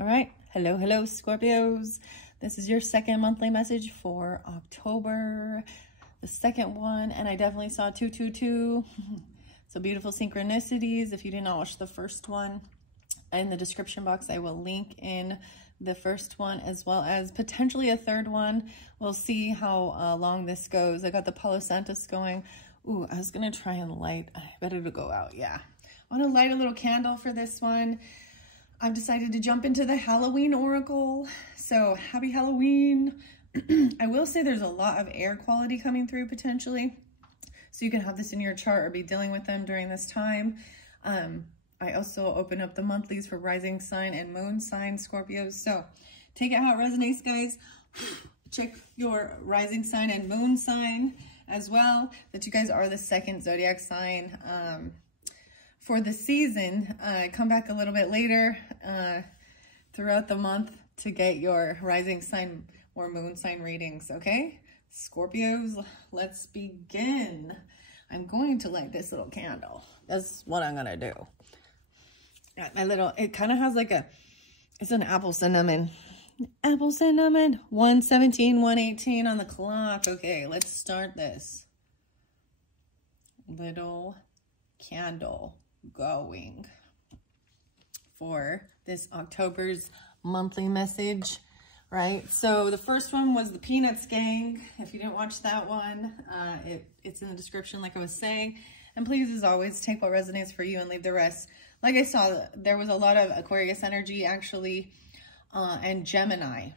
All right. Hello, Scorpios. This is your second monthly message for October, the second one. And I definitely saw 222. So beautiful synchronicities. If you did not watch the first one, in the description box, I will link in the first one as well as potentially a third one. We'll see how long this goes. I got the Palo Santos going. Ooh, I was going to try and light. I bet it'll go out. Yeah. I want to light a little candle for this one. I've decided to jump into the Halloween Oracle. So happy Halloween. I will say there's a lot of air quality coming through potentially. So you can have this in your chart or be dealing with them during this time. I also open up the monthlies for rising sign and moon sign Scorpios. So take it how it resonates, guys. Check your rising sign and moon sign as well, that you guys are the second zodiac sign for the season. Come back a little bit later throughout the month to get your rising sign or moon sign readings, okay? Scorpios, let's begin. I'm going to light this little candle. That's what I'm gonna do. My little, it kind of has like a, it's an apple cinnamon. Apple cinnamon. 117, 118 on the clock. Okay, let's start this little candle going for this October's monthly message, right? So the first one was the Peanuts Gang. If you didn't watch that one, it's in the description like I was saying. And please, as always, take what resonates for you and leave the rest. Like I saw, there was a lot of Aquarius energy actually, and Gemini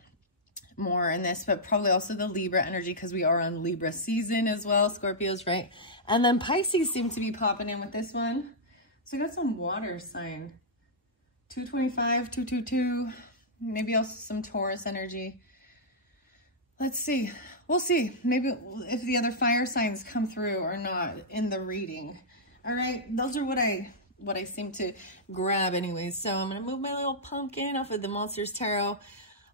more in this, but probably also the Libra energy because we are on Libra season as well, Scorpios, right? And then Pisces seem to be popping in with this one. So we got some water sign, 225, 222, maybe also some Taurus energy. Let's see. We'll see. Maybe if the other fire signs come through or not in the reading. All right. Those are what I seem to grab anyways. So I'm going to move my little pumpkin off of the Monsters Tarot.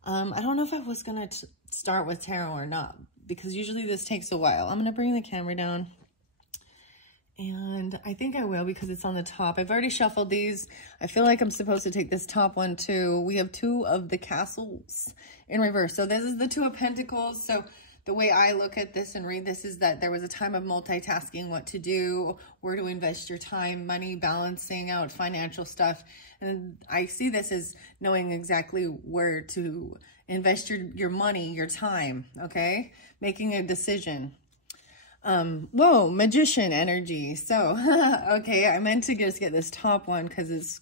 I don't know if I was going to start with tarot or not, because usually this takes a while. I'm going to bring the camera down. And I think I will because it's on the top. I've already shuffled these. I feel like I'm supposed to take this top one too. We have two of the castles in reverse. So this is the Two of Pentacles. So the way I look at this and read this is that there was a time of multitasking, what to do, where to invest your time, money, balancing out financial stuff. And I see this as knowing exactly where to invest your money, your time, okay? Making a decision. Whoa, Magician energy. So, okay, I meant to just get this top one because it's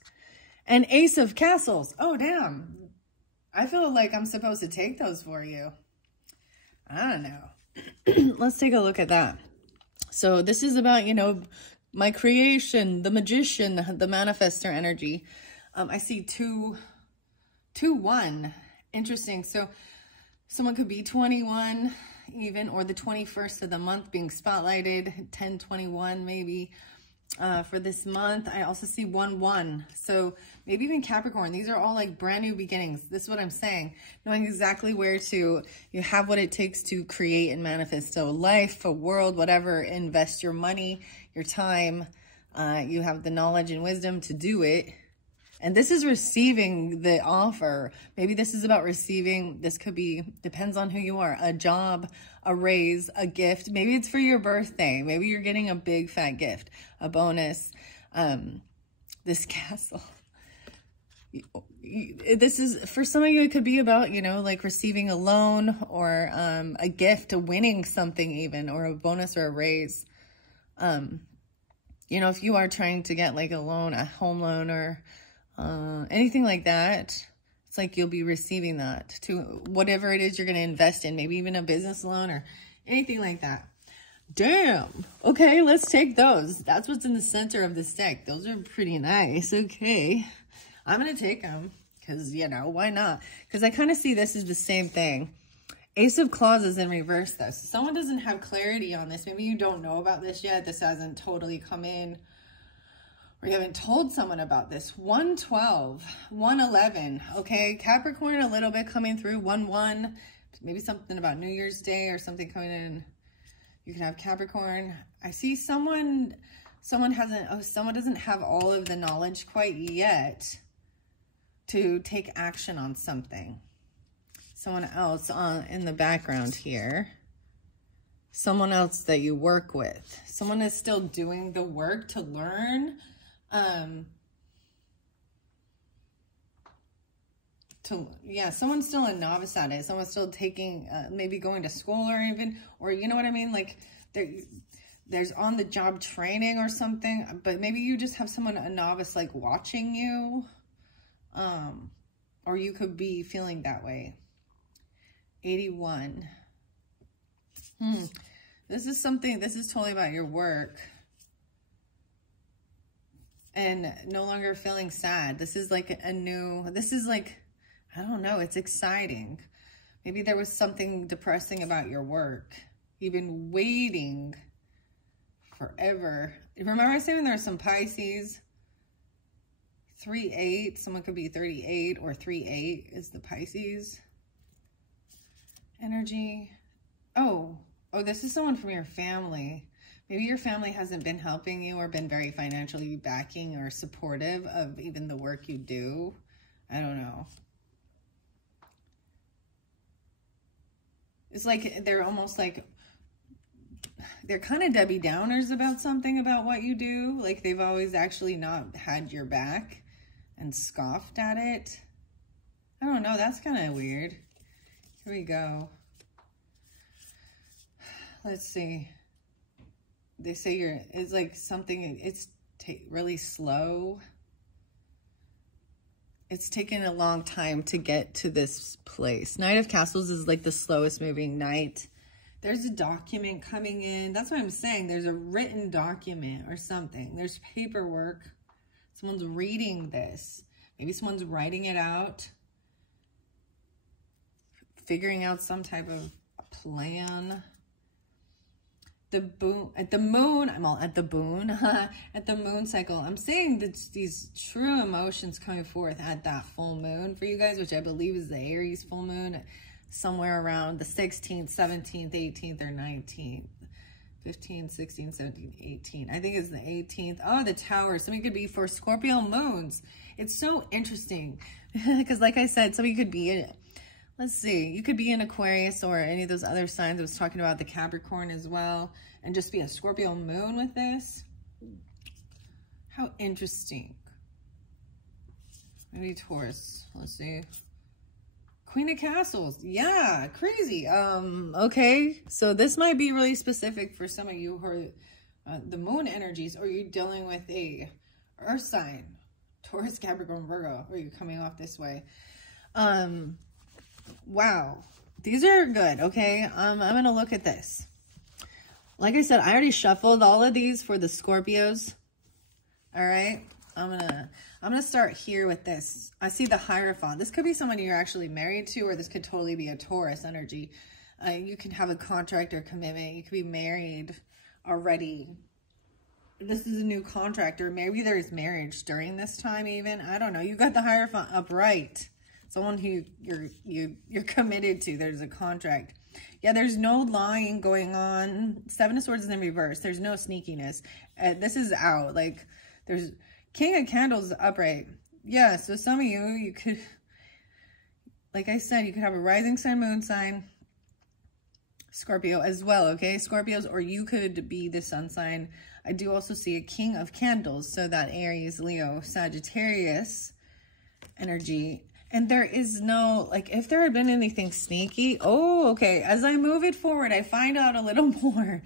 an Ace of Castles. Oh, damn. I feel like I'm supposed to take those for you. I don't know. Let's take a look at that. So this is about, you know, my creation, the Magician, the manifestor energy. I see 2, 2, 1. Interesting. So someone could be 21 even, or the 21st of the month being spotlighted, 10/21 maybe for this month. I also see 1/1. So maybe even Capricorn. These are all like brand new beginnings. This is what I'm saying. Knowing exactly where to, you have what it takes to create and manifest. So life, a world, whatever, invest your money, your time. You have the knowledge and wisdom to do it. And this is receiving the offer. Maybe this is about receiving, this could be, depends on who you are, a job, a raise, a gift. Maybe it's for your birthday. Maybe you're getting a big fat gift, a bonus. This castle. This is, for some of you, it could be about, you know, like receiving a loan or a gift, winning something even, or a bonus or a raise. You know, if you are trying to get like a loan, a home loan or anything like that, it's like you'll be receiving that to whatever it is you're going to invest in, maybe even a business loan or anything like that. Damn. Okay, let's take those. That's what's in the center of this deck. Those are pretty nice. Okay. I'm going to take them because, you know, why not? Because I kind of see this as the same thing. Ace of Claws is in reverse though. So someone doesn't have clarity on this. Maybe you don't know about this yet. This hasn't totally come in. Or you haven't told someone about this. 112, 111, okay? Capricorn a little bit coming through, 1-1. Maybe something about New Year's Day or something coming in. You can have Capricorn. I see someone doesn't have all of the knowledge quite yet. to take action on something. Someone else in the background here. Someone else that you work with. Someone is still doing the work to learn. Someone's still a novice at it. Someone's still taking, maybe going to school or you know what I mean? Like there's on the job training or something, but maybe you just have someone, a novice, like watching you. Or you could be feeling that way. 81. This is totally about your work. And no longer feeling sad. This is like I don't know, it's exciting. Maybe there was something depressing about your work. You've been waiting forever. Remember I said when there was some Pisces? 3-8, someone could be 38 or 3-8 is the Pisces energy. Oh, this is someone from your family. Maybe your family hasn't been helping you or been very financially backing or supportive of even the work you do. I don't know. It's like they're almost like, they're kind of Debbie Downers about something about what you do. Like they've always actually not had your back and scoffed at it. I don't know. That's kind of weird. Here we go. Let's see. They say it's like something, it's really slow. It's taken a long time to get to this place. Knight of Castles is like the slowest moving knight. There's a document coming in. That's what I'm saying. There's a written document or something. There's paperwork. Someone's reading this. Maybe someone's writing it out. Figuring out some type of plan. At the moon, I'm all at the moon, at the moon cycle. I'm saying that these true emotions coming forth at that full moon for you guys, which I believe is the Aries full moon, somewhere around the 16th, 17th, 18th, or 19th. 15, 16, 17, 18. I think it's the 18th. Oh, the Tower. Somebody could be for Scorpio moons. It's so interesting because like I said, somebody could be in, let's see, you could be in Aquarius or any of those other signs. I was talking about the Capricorn as well, and just be a Scorpio moon with this. How interesting. Maybe Taurus. Let's see. Queen of Castles. Yeah, crazy. Okay, so this might be really specific for some of you who are the moon energies, or you're dealing with a earth sign, Taurus, Capricorn, Virgo, or you're coming off this way. Wow, these are good. Okay, I'm gonna look at this. Like I said, I already shuffled all of these for the Scorpios. All right, I'm gonna start here with this. I see the Hierophant. This could be someone you're actually married to, or this could totally be a Taurus energy. You can have a contract or commitment. You could be married already. This is a new contract, or maybe there's marriage during this time even. I don't know. You got the Hierophant upright. Someone who you're committed to. There's a contract. Yeah, there's no lying going on. Seven of Swords is in reverse. There's no sneakiness. This is out. Like, there's King of Candles upright. Yeah, so some of you could, like I said, you could have a rising sign, moon sign, Scorpio as well, okay? Scorpios, or you could be the sun sign. I do also see a King of Candles, so that Aries, Leo, Sagittarius energy. And there is no, like, if there had been anything sneaky, oh, okay, as I move it forward, I find out a little more.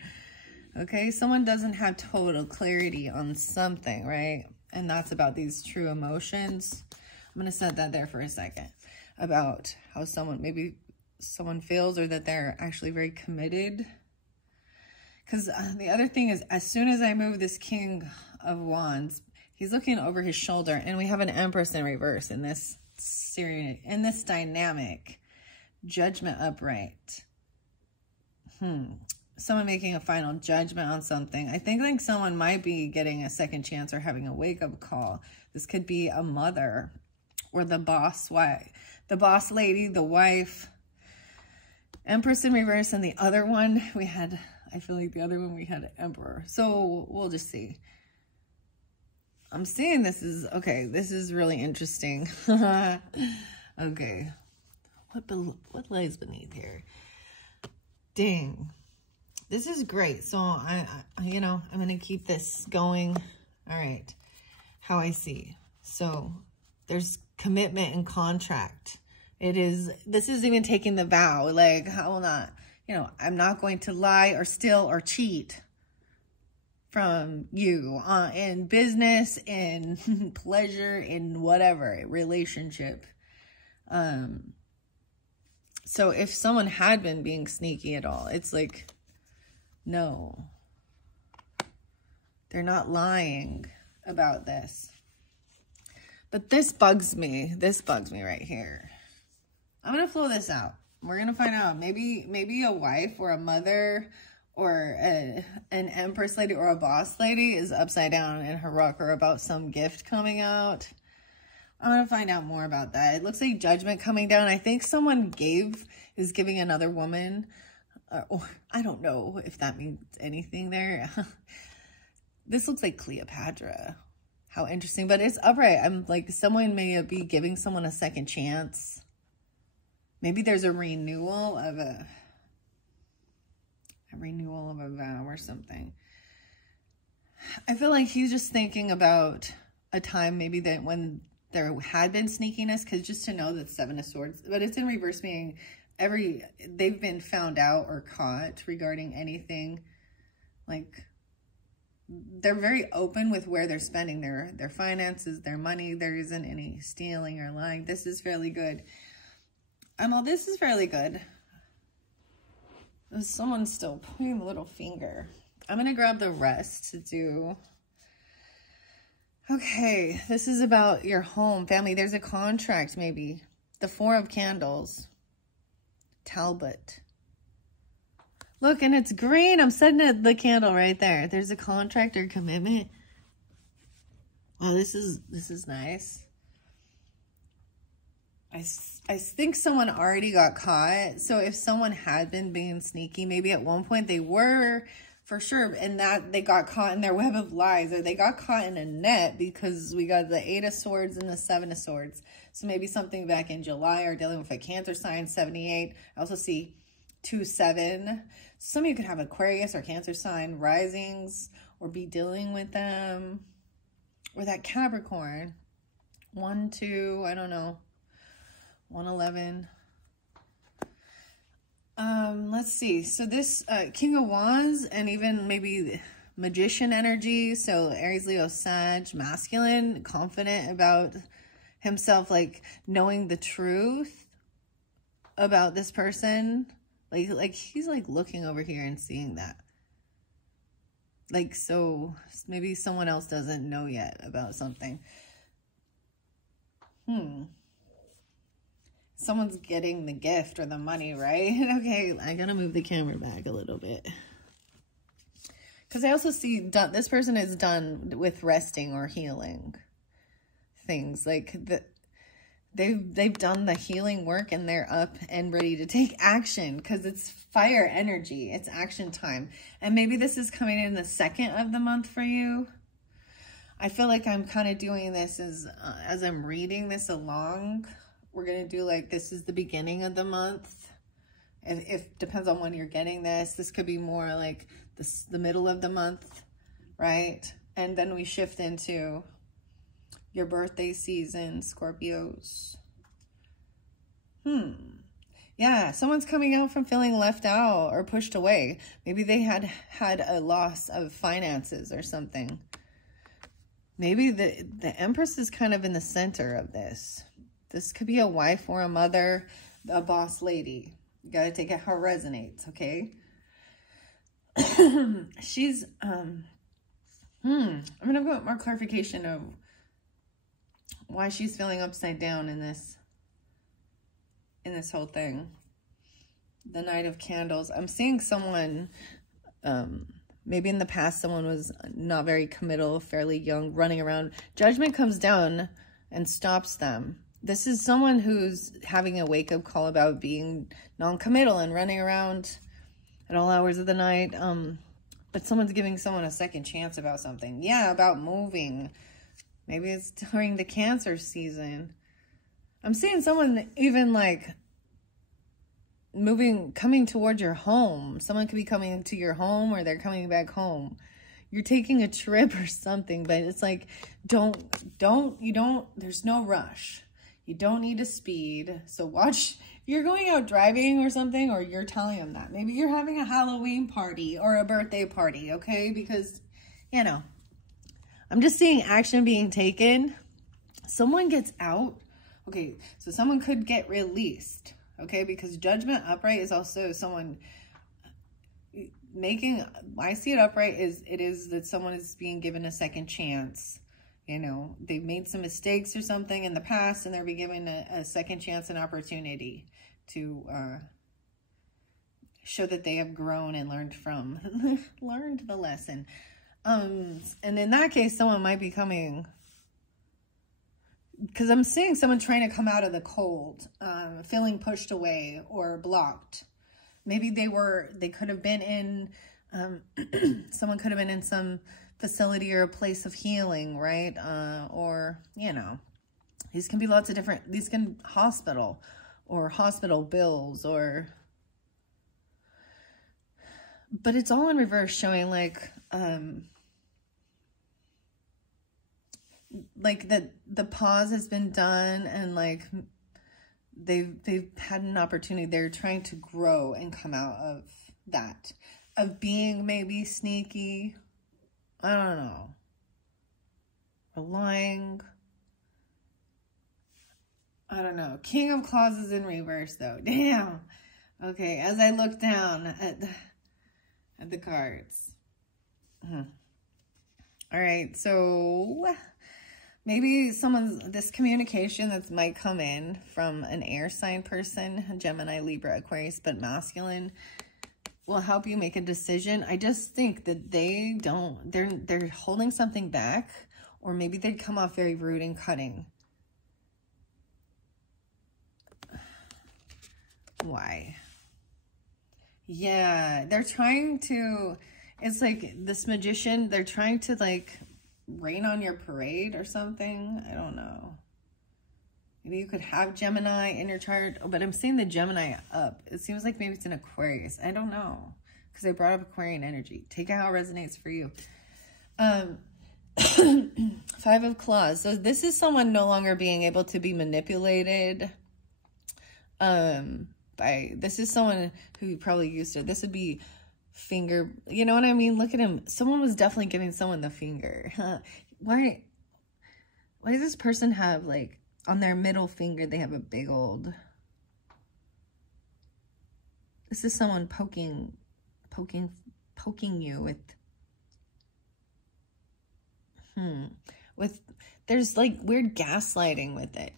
Okay, someone doesn't have total clarity on something, right? And that's about these true emotions. I'm going to set that there for a second. About how maybe someone feels, or that they're actually very committed. Because the other thing is, as soon as I move this King of Wands, he's looking over his shoulder, and we have an Empress in reverse in this series, in this dynamic. Judgment upright. Someone making a final judgment on something. I think like someone might be getting a second chance or having a wake-up call. This could be a mother or the boss wife, the boss lady, the wife. Empress in reverse, and the other one we had, I feel like the other one we had Emperor. So we'll just see. I'm seeing this is, okay, this is really interesting. Okay. What lays beneath here? Dang. This is great. So I you know, I'm going to keep this going. All right. How I see. So there's commitment and contract. This is even taking the vow. Like, I will not, you know, I'm not going to lie or steal or cheat from you in business, in pleasure, in whatever relationship. So if someone had been being sneaky at all, it's like, no, they're not lying about this. But this bugs me. This bugs me right here. I'm going to flow this out. We're going to find out. Maybe a wife or a mother or an empress lady or a boss lady is upside down in her rocker about some gift coming out. I'm going to find out more about that. It looks like judgment coming down. I think someone is giving another woman, or I don't know if that means anything there. This looks like Cleopatra. How interesting, but it's upright. I'm like, someone may be giving someone a second chance. Maybe there's a renewal of a vow or something. I feel like he's just thinking about a time maybe that when there had been sneakiness, because just to know that Seven of Swords, but it's in reverse, meaning they've been found out or caught regarding anything. Like, they're very open with where they're spending their finances, their money. There isn't any stealing or lying. This is fairly good. This is fairly good. Someone's still pointing the little finger. I'm going to grab the rest to do. Okay, this is about your home, family. There's a contract, maybe. The Four of Candles. Talbot. Look, and it's green. I'm setting the candle right there. There's a contract or commitment. Wow, this is nice. I think someone already got caught. So if someone had been being sneaky, maybe at one point they were for sure, and that they got caught in their web of lies, or they got caught in a net, because we got the Eight of Swords and the Seven of Swords. So maybe something back in July, or dealing with a Cancer sign, 78. I also see 2-7. Some of you could have Aquarius or Cancer sign risings, or be dealing with them, or that Capricorn. 1-2, I don't know. 111. Let's see. So this King of Wands, and even maybe Magician energy. So Aries, Leo, Sag, masculine, confident about himself, like knowing the truth about this person. Like he's like looking over here and seeing that. Like, so maybe someone else doesn't know yet about something. Someone's getting the gift or the money, right? Okay, I gotta move the camera back a little bit. Because I also see this person is done with resting or healing things. Like, they've done the healing work, and they're up and ready to take action, because it's fire energy. It's action time. And maybe this is coming in the second of the month for you. I feel like I'm kind of doing this as I'm reading this along. We're going to do like, this is the beginning of the month. If depends on when you're getting this. This could be more like the middle of the month, right? And then we shift into your birthday season, Scorpios. Yeah, someone's coming out from feeling left out or pushed away. Maybe they had a loss of finances or something. Maybe the Empress is kind of in the center of this. This could be a wife or a mother, a boss lady. You got to take it how it resonates, okay? She's, I'm going to go with more clarification of why she's feeling upside down in this whole thing. The Knight of Candles. I'm seeing someone, maybe in the past, someone was not very committal, fairly young, running around. Judgment comes down and stops them. This is someone who's having a wake-up call about being non-committal and running around at all hours of the night. But someone's giving someone a second chance about something. Yeah, about moving. Maybe it's during the Cancer season. I'm seeing someone even like coming towards your home. Someone could be coming to your home, or they're coming back home. You're taking a trip or something, but it's like, there's no rush. You don't need to speed. So watch, if you're going out driving or something, or you're telling them that, maybe you're having a Halloween party or a birthday party, okay? Because, you know, I'm just seeing action being taken. Someone gets out. Okay, so someone could get released, okay? Because Judgment upright is also someone making, I see it upright, it is that someone is being given a second chance. You know, they've made some mistakes or something in the past, and they're being given a second chance and opportunity to show that they have grown and learned the lesson. And in that case, someone might be coming, because I'm seeing someone trying to come out of the cold, feeling pushed away or blocked. Maybe they could have been in, someone could have been in some facility or a place of healing, right? Or, you know, these can be lots of different, these can hospital bills, but it's all in reverse, showing like that the pause has been done, and like they've had an opportunity. They're trying to grow and come out of that, of being maybe sneaky, I don't know, or lying, I don't know. King of Claws is in reverse though. Damn. Okay, as I look down at the cards. All right, so maybe this communication that might come in from an air sign person, Gemini, Libra, Aquarius, but masculine, will help you make a decision. I just think that they're holding something back, or maybe they'd come off very rude and cutting. Why? Yeah, they're trying to, it's like this magician, they're trying to like rain on your parade or something. I don't know. Maybe you could have Gemini in your chart, but I'm seeing the Gemini up. It seems like maybe it's an Aquarius. I don't know, because I brought up Aquarian energy. Take it how it resonates for you. 5 of Claws. So this is someone no longer being able to be manipulated. This is someone who you probably used to. This would be finger, you know what I mean? Look at him. Someone was definitely giving someone the finger. Why does this person have, like, on their middle finger, they have a big old, this is someone poking you with, there's like weird gaslighting with it.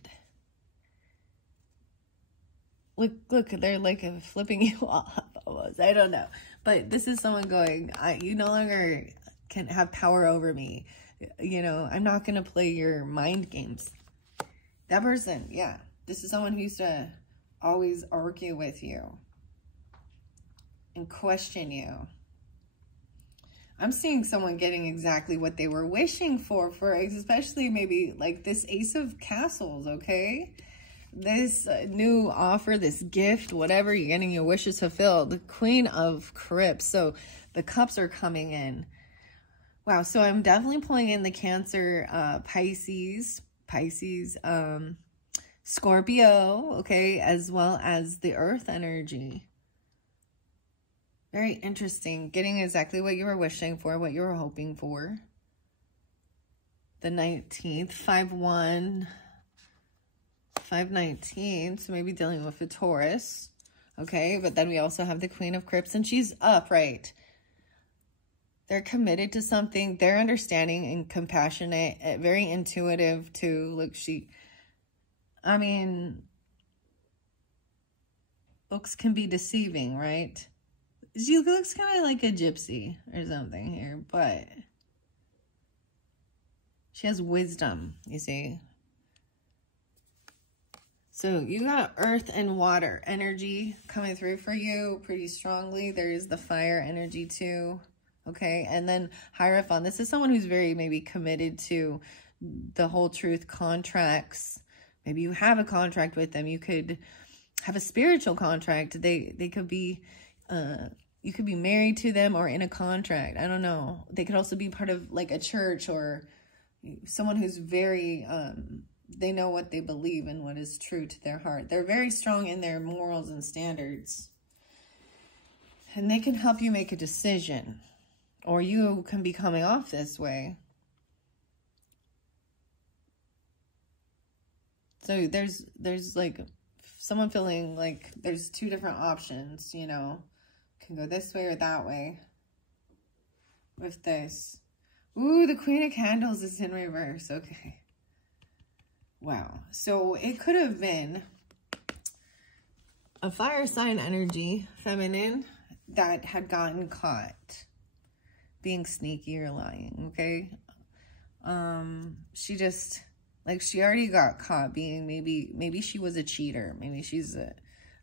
Look, they're like flipping you off almost. I don't know. But this is someone going, you no longer can have power over me. You know, I'm not going to play your mind games. That person, yeah. This is someone who used to always argue with you and question you. I'm seeing someone getting exactly what they were wishing for especially maybe like this Ace of Castles, okay? This new offer, this gift, whatever, you're getting your wishes fulfilled. The Queen of Cups. So the cups are coming in. Wow. So I'm definitely pulling in the Cancer, Pisces, Scorpio, okay, as well as the Earth energy. Very interesting. Getting exactly what you were wishing for, what you were hoping for. The 19th, 5-1. 519, so maybe dealing with a Taurus, okay? But then we also have the Queen of Cups, and she's upright. They're committed to something. They're understanding and compassionate, very intuitive too. Look, I mean, looks can be deceiving, right? She looks kind of like a gypsy or something here, but she has wisdom, you see? So you got earth and water energy coming through for you pretty strongly. There is the fire energy too. Okay. And then Hierophant. This is someone who's very maybe committed to the whole truth contracts. Maybe you have a contract with them. You could have a spiritual contract. They could be, you could be married to them or in a contract. I don't know. They could also be part of like a church or someone who's very, they know what they believe and what is true to their heart. They're very strong in their morals and standards. And they can help you make a decision. Or you can be coming off this way. So there's like someone feeling like there's two different options, you know. Can go this way or that way with this. Ooh, the Queen of Candles is in reverse. Okay. Wow. So it could have been a fire sign energy, feminine, that had gotten caught being sneaky or lying, okay? She just, like, she already got caught being, maybe she was a cheater. Maybe she's a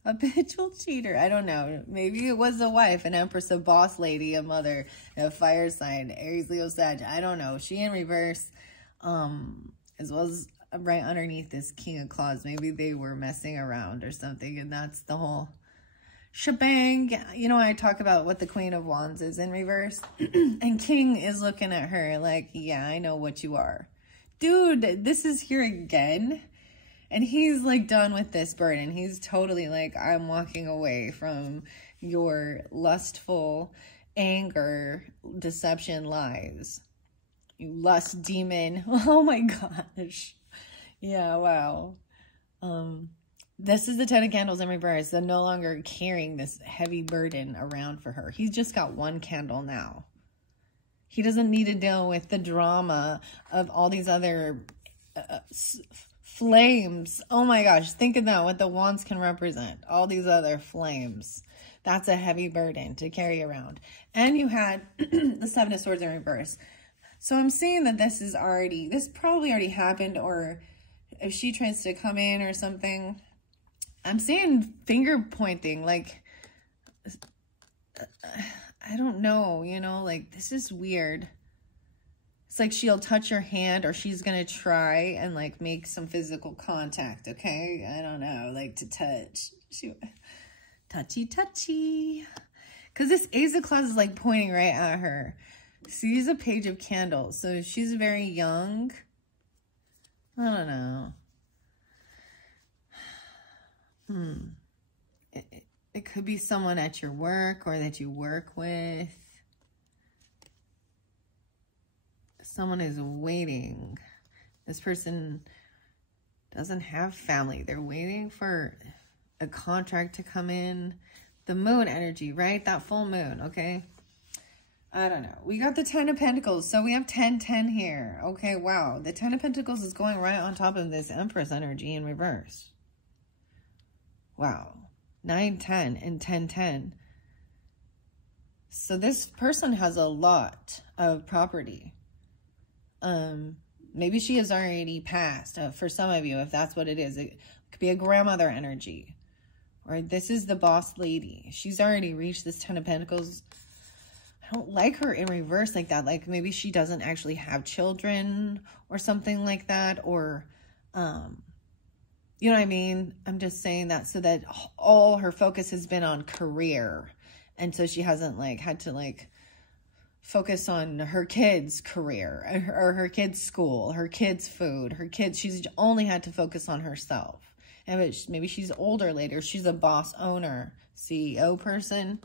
habitual cheater. I don't know. Maybe it was a wife, an empress, a boss lady, a mother, a fire sign, Aries, Leo, Sag. I don't know. She in reverse, as well as right underneath this King of Claws. Maybe they were messing around or something, and that's the whole shebang. You know, I talk about what the Queen of Wands is in reverse, and King is looking at her like, yeah, I know what you are. Dude, this is here again. And he's like done with this burden. He's totally like, I'm walking away from your lustful anger, deception, lies. You lust demon. Oh my gosh. Yeah, wow. This is the Ten of Candles in reverse. They're no longer carrying this heavy burden around for her. He's just got one candle now. He doesn't need to deal with the drama of all these other flames. Oh my gosh, think of that, what the wands can represent. All these other flames. That's a heavy burden to carry around. And you had the Seven of Swords in reverse. So I'm seeing that this probably already happened, or if she tries to come in or something. I'm seeing finger pointing, like, I don't know, you know, like, this is weird. It's like she'll touch your hand, or she's going to try and, like, make some physical contact, okay? I don't know, like, to touch. Touchy, touchy. Because this Ace of Claws is, like, pointing right at her. She's a Page of Candles, so she's very young. I don't know. It could be someone at your work or that you work with. Someone is waiting. This person doesn't have family. They're waiting for a contract to come in. The moon energy, right? That full moon, okay? I don't know. We got the Ten of Pentacles. So we have 10-10 here. Okay, wow. The Ten of Pentacles is going right on top of this Empress energy in reverse. Wow. 9-10 and 10-10. So this person has a lot of property. Maybe she has already passed. For some of you, if that's what it is, it could be a grandmother energy. Or this is the boss lady. She's already reached this Ten of Pentacles. I don't like her in reverse like that. Like, maybe she doesn't actually have children or something like that. Or, you know what I mean? I'm just saying that so that all her focus has been on career. And so she hasn't, like, had to, like, focus on her kids' career or her kids' school, her kids' food, her kids. She's only had to focus on herself. And maybe she's older later. She's a boss owner, CEO person.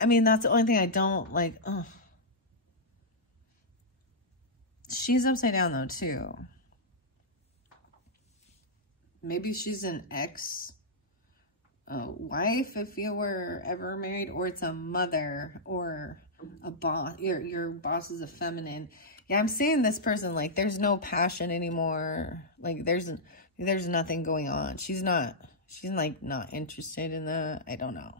I mean, that's the only thing I don't like. Ugh. She's upside down, though, too. Maybe she's an ex-wife if you were ever married, or it's a mother or a boss. Your boss is a feminine. Yeah, I'm seeing this person, like, there's no passion anymore. Like, there's nothing going on. She's like not interested in that. I don't know.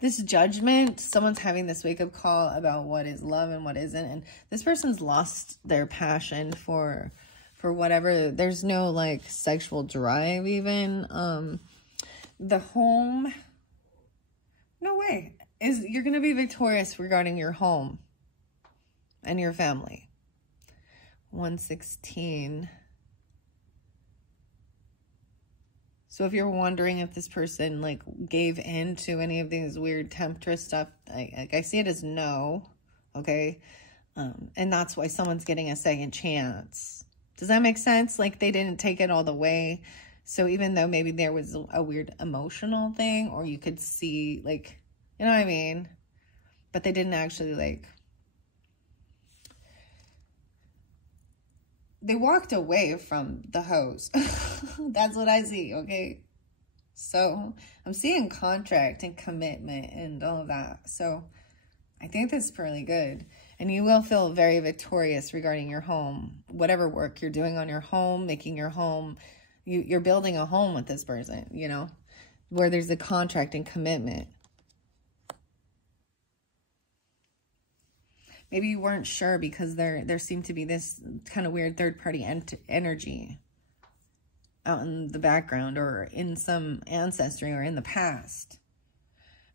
This judgment, someone's having this wake-up call about what is love and what isn't, and this person's lost their passion for whatever. There's no, like, sexual drive even. The home, no way. is you're going to be victorious regarding your home and your family. 116. So if you're wondering if this person like gave in to any of these weird temptress stuff, I see it as no. Okay. And that's why someone's getting a second chance. Does that make sense? Like they didn't take it all the way. So even though maybe there was a weird emotional thing, or you could see like, you know what I mean? But they didn't actually like, they walked away from the host. That's what I see, okay? So I'm seeing contract and commitment and all of that. So I think that's really good. And you will feel very victorious regarding your home. Whatever work you're doing on your home, making your home, you're building a home with this person, you know, where there's a contract and commitment. Maybe you weren't sure because there seemed to be this kind of weird third-party energy out in the background or in some ancestry or in the past.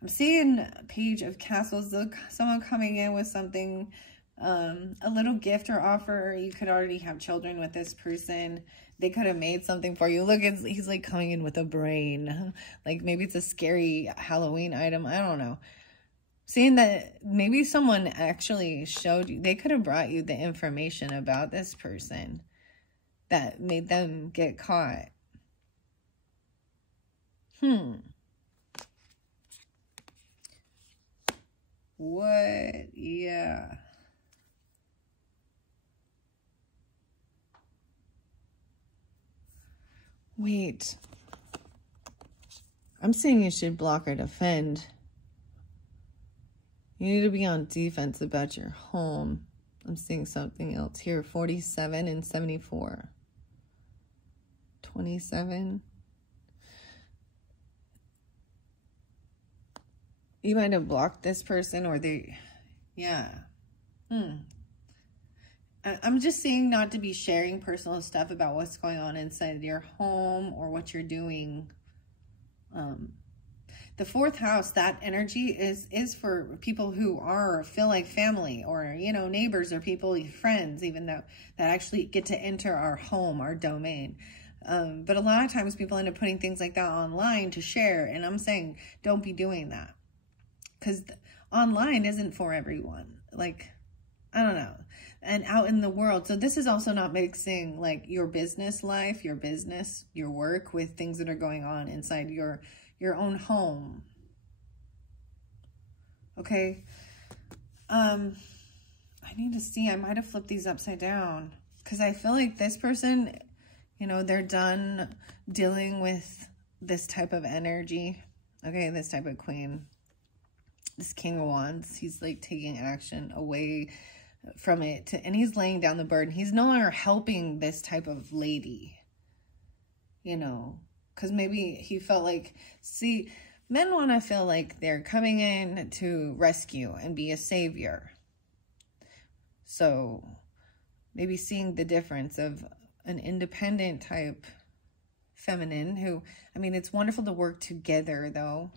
I'm seeing Page of Castles, someone coming in with something, a little gift or offer. You could already have children with this person. They could have made something for you. Look, he's like coming in with a brain. Like maybe it's a scary Halloween item. I don't know. Seeing that maybe someone actually showed you, they could have brought you the information about this person that made them get caught. What? Yeah. Wait. I'm saying you should block or defend. You need to be on defense about your home. I'm seeing something else here. 47 and 74. 27. You might have blocked this person or they, yeah. I'm just saying not to be sharing personal stuff about what's going on inside your home or what you're doing. The fourth house, that energy is for people who feel like family or, you know, neighbors or people, friends, even though that actually get to enter our home, our domain. But a lot of times people end up putting things like that online to share. And I'm saying, don't be doing that. Because online isn't for everyone. Like, I don't know. And out in the world. So this is also not mixing like your business life, your business, your work with things that are going on inside your own home. Okay. I need to see. I might have flipped these upside down. Because I feel like this person, you know, they're done dealing with this type of energy. Okay, this type of queen. This King of Wands, he's like taking action away from it and he's laying down the burden. He's no longer helping this type of lady, you know, because maybe he felt like, see, men want to feel like they're coming in to rescue and be a savior. So maybe seeing the difference of an independent type feminine who, I mean, it's wonderful to work together though.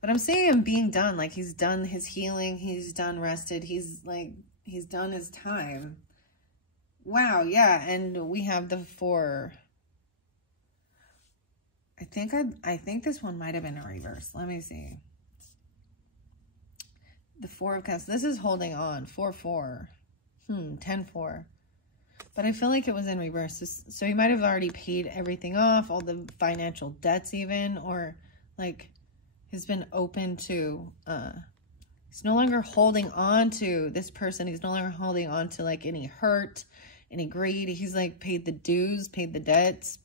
But I'm saying him being done, like he's done his healing, he's done rested, he's done his time. Wow, yeah, and we have the 4. I think this one might have been a reverse. Let me see. The 4 of Cups. This is holding on. 4-4. 10-4. But I feel like it was in reverse. So he might have already paid everything off, all the financial debts even, or like he's been open to, he's no longer holding on to this person. He's no longer holding on to like any hurt, any greed. He's like paid the dues, paid the debts,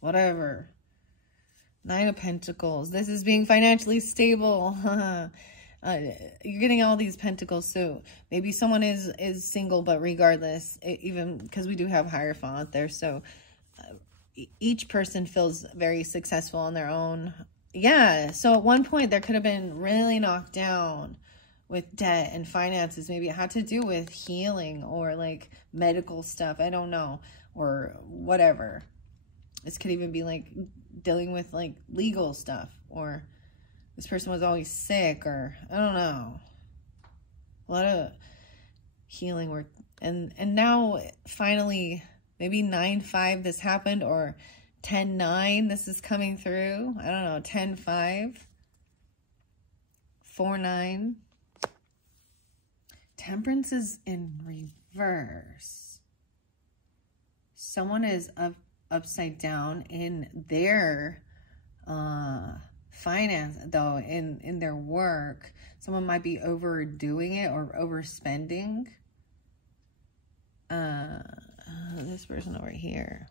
whatever. 9 of Pentacles. This is being financially stable. You're getting all these pentacles, so maybe someone is single, but regardless, even because we do have Hierophant there, so each person feels very successful on their own. Yeah, so at one point there could have been really knocked down with debt and finances. Maybe it had to do with healing or like medical stuff, I don't know, or whatever. This could even be like dealing with like legal stuff, or this person was always sick, or I don't know. A lot of healing work. And now finally, maybe 9-5 this happened, or 10-9 this is coming through. I don't know, 10-5. 4-9. Temperance is in reverse. Someone is upside down in their finance, though, in their work. Someone might be overdoing it or overspending. This person over here.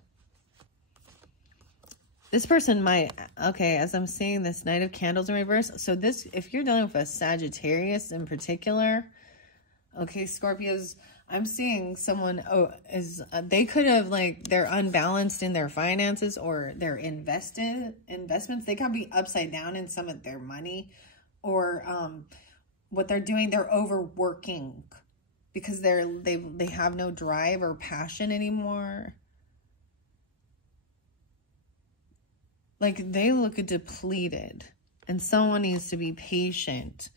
This person might, okay, as I'm seeing this Knight of Candles in reverse. So this, if you're dealing with a Sagittarius in particular, okay, Scorpios, I'm seeing someone, they could have, like, they're unbalanced in their finances or their investments. They could be upside down in some of their money, or what they're doing, they're overworking because they have no drive or passion anymore. Like, they look depleted, and someone needs to be patient.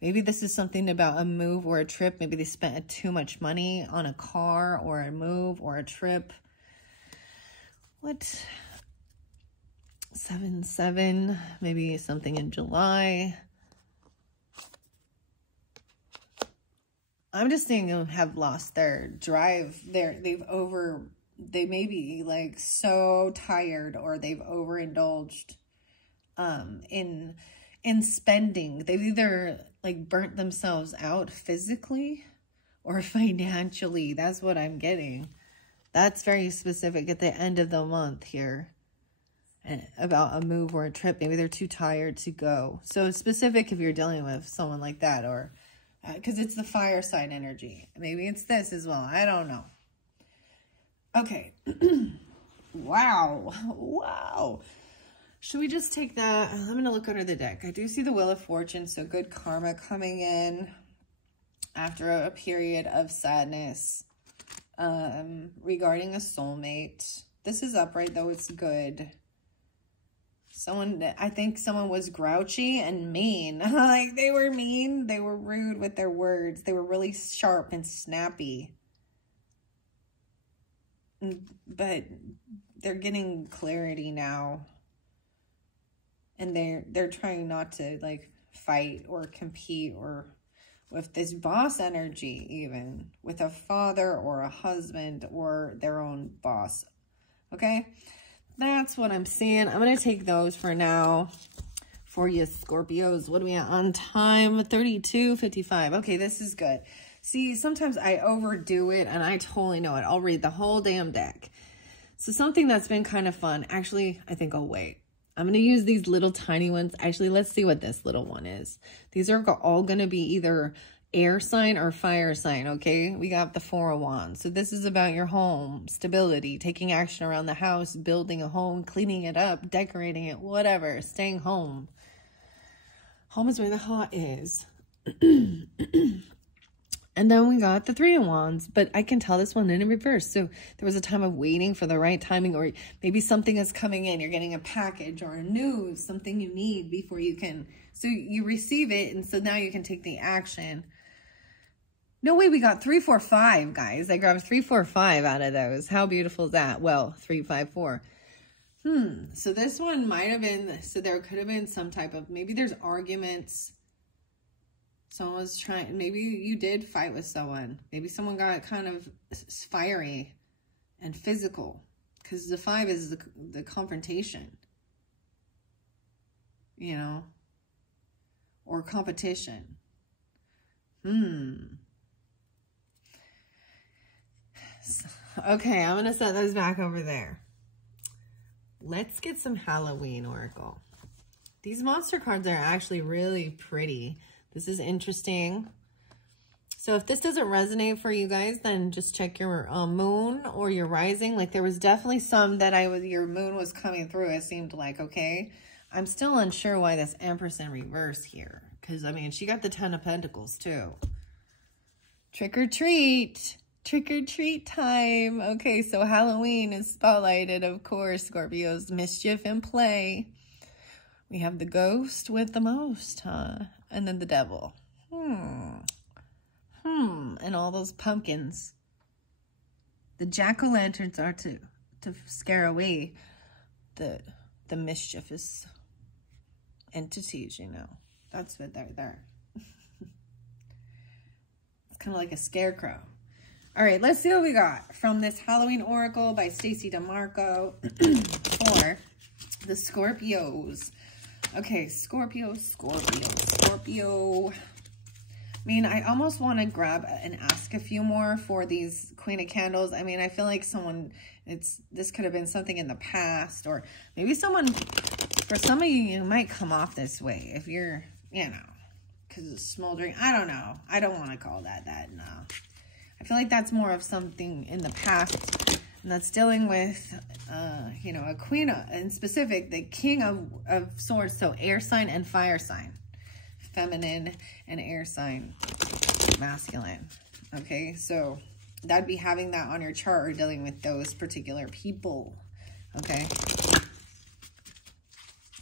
Maybe this is something about a move or a trip. Maybe they spent too much money on a car or a move or a trip. What? 7-7. Maybe something in July. I'm just seeing them have lost their drive. They may be, like, so tired, or they've overindulged in spending. They've either, like, burnt themselves out physically or financially. That's what I'm getting. That's very specific at the end of the month here, about a move or a trip. Maybe they're too tired to go. So it's specific if you're dealing with someone like that, or because it's the fire sign energy. Maybe it's this as well. I don't know. Okay. Wow. Wow. Should we just take that? I'm going to look under the deck. I do see the Wheel of Fortune, so good karma coming in after a period of sadness regarding a soulmate. This is upright, though. It's good. I think someone was grouchy and mean. Like, they were mean. They were rude with their words. They were really sharp and snappy. But they're getting clarity now. And they're trying not to, like, fight or compete, or with this boss energy, even with a father or a husband or their own boss. Okay? That's what I'm seeing. I'm going to take those for now for you, Scorpios. What are we at on time? 32:55. Okay, this is good. See, sometimes I overdo it, and I totally know it. I'll read the whole damn deck. So something that's been kind of fun. Actually, I think I'll wait. I'm going to use these little tiny ones. Actually, let's see what this little one is. These are all going to be either air sign or fire sign, okay? We got the Four of Wands. So this is about your home, stability, taking action around the house, building a home, cleaning it up, decorating it, whatever, staying home. Home is where the heart is. And then we got the Three of Wands, but I can tell this one in reverse. So there was a time of waiting for the right timing, or maybe something is coming in. You're getting a package or a news, something you need before you can. So you receive it, and so now you can take the action. No way, we got 3, 4, 5, guys. I grabbed 3, 4, 5 out of those. How beautiful is that? Well, 3, 5, 4. So this one might have been, so there could have been some type of, maybe there's arguments. Someone was trying, maybe you did fight with someone. Maybe someone got kind of fiery and physical, because the 5 is the confrontation, you know, or competition. Okay, I'm going to set those back over there. Let's get some Halloween Oracle. These monster cards are actually really pretty. This is interesting. So if this doesn't resonate for you guys, then just check your moon or your rising. Like, there was definitely some that your moon was coming through. It seemed like, okay. I'm still unsure why this Empress in reverse here. Because, I mean, she got the 10 of Pentacles too. Trick or treat. Trick or treat time. Okay, so Halloween is spotlighted, of course, Scorpios. Mischief and play. We have the ghost with the most, huh? And then the devil. And all those pumpkins. The jack-o'-lanterns are to scare away the mischievous entities, you know. That's what they're there. It's kind of like a scarecrow. All right, let's see what we got from this Halloween Oracle by Stacey DeMarco for the Scorpios. Okay, Scorpio. I mean, I almost want to grab and ask a few more for these Queen of Candles. I mean, I feel like this could have been something in the past, or maybe someone, for some of you, you might come off this way if you're, you know, because it's smoldering. I don't know. I don't want to call that, no. I feel like that's more of something in the past, and that's dealing with, you know, a queen, in specific, the king of swords, so air sign and fire sign. Feminine and air sign, masculine. Okay, so that'd be having that on your chart or dealing with those particular people. Okay,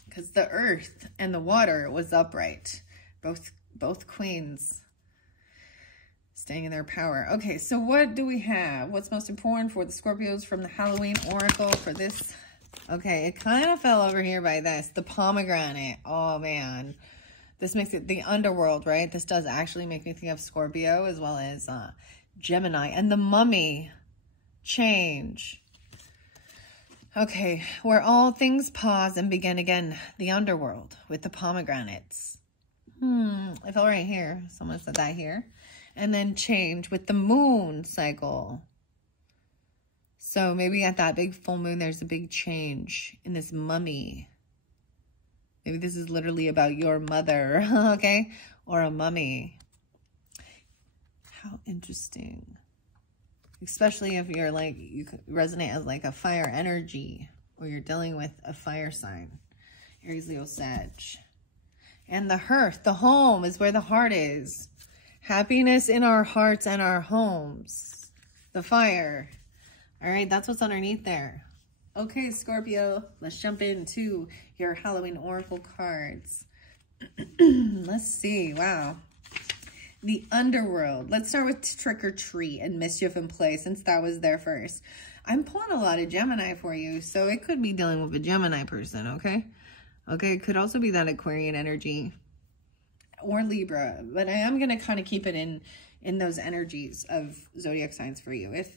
because the earth and the water was upright, both queens staying in their power. Okay, so what do we have? What's most important for the Scorpios from the Halloween Oracle for this? Okay, it kind of fell over here by this, the pomegranate. Oh man. This makes it the underworld, right? This does actually make me think of Scorpio as well as Gemini. And the mummy, change. Okay, where all things pause and begin again. The underworld with the pomegranates. I fell right here. Someone said that here. And then change with the moon cycle. So maybe at that big full moon, there's a big change in this mummy. Maybe this is literally about your mother, okay? Or a mummy. How interesting. Especially if you're like, you resonate as like a fire energy, or you're dealing with a fire sign. Aries, Leo, Sag. And the hearth, the home is where the heart is. Happiness in our hearts and our homes. The fire. All right, that's what's underneath there. Okay, Scorpio, let's jump into your Halloween Oracle cards. Let's see. Wow. The underworld. Let's start with trick or treat and mischief and play, since that was there first. I'm pulling a lot of Gemini for you, so it could be dealing with a Gemini person, okay? Okay, it could also be that Aquarian energy or Libra, but I am going to kind of keep it in those energies of zodiac signs for you. If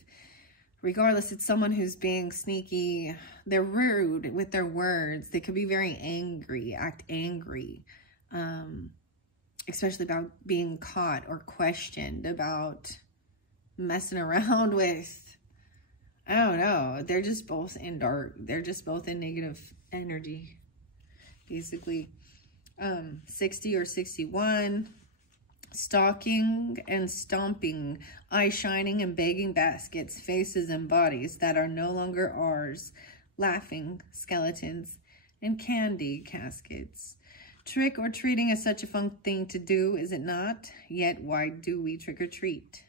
regardless, it's someone who's being sneaky, they're rude with their words, they could be very angry, act angry, especially about being caught or questioned, about messing around with, I don't know, they're just both in dark, they're just both in negative energy, basically. 60 or 61, stalking and stomping, eye shining and begging baskets, faces and bodies that are no longer ours, laughing skeletons and candy caskets. Trick or treating is such a fun thing to do, is it not? Yet why do we trick or treat?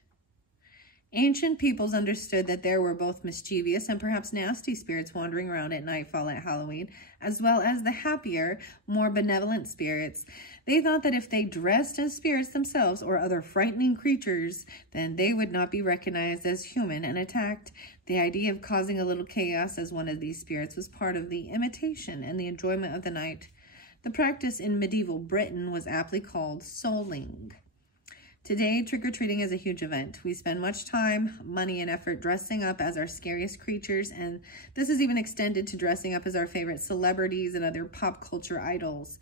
Ancient peoples understood that there were both mischievous and perhaps nasty spirits wandering around at nightfall at Halloween, as well as the happier, more benevolent spirits. They thought that if they dressed as spirits themselves or other frightening creatures, then they would not be recognized as human and attacked. The idea of causing a little chaos as one of these spirits was part of the imitation and the enjoyment of the night. The practice in medieval Britain was aptly called souling. Today, trick-or-treating is a huge event. We spend much time, money, and effort dressing up as our scariest creatures, and this is even extended to dressing up as our favorite celebrities and other pop culture idols.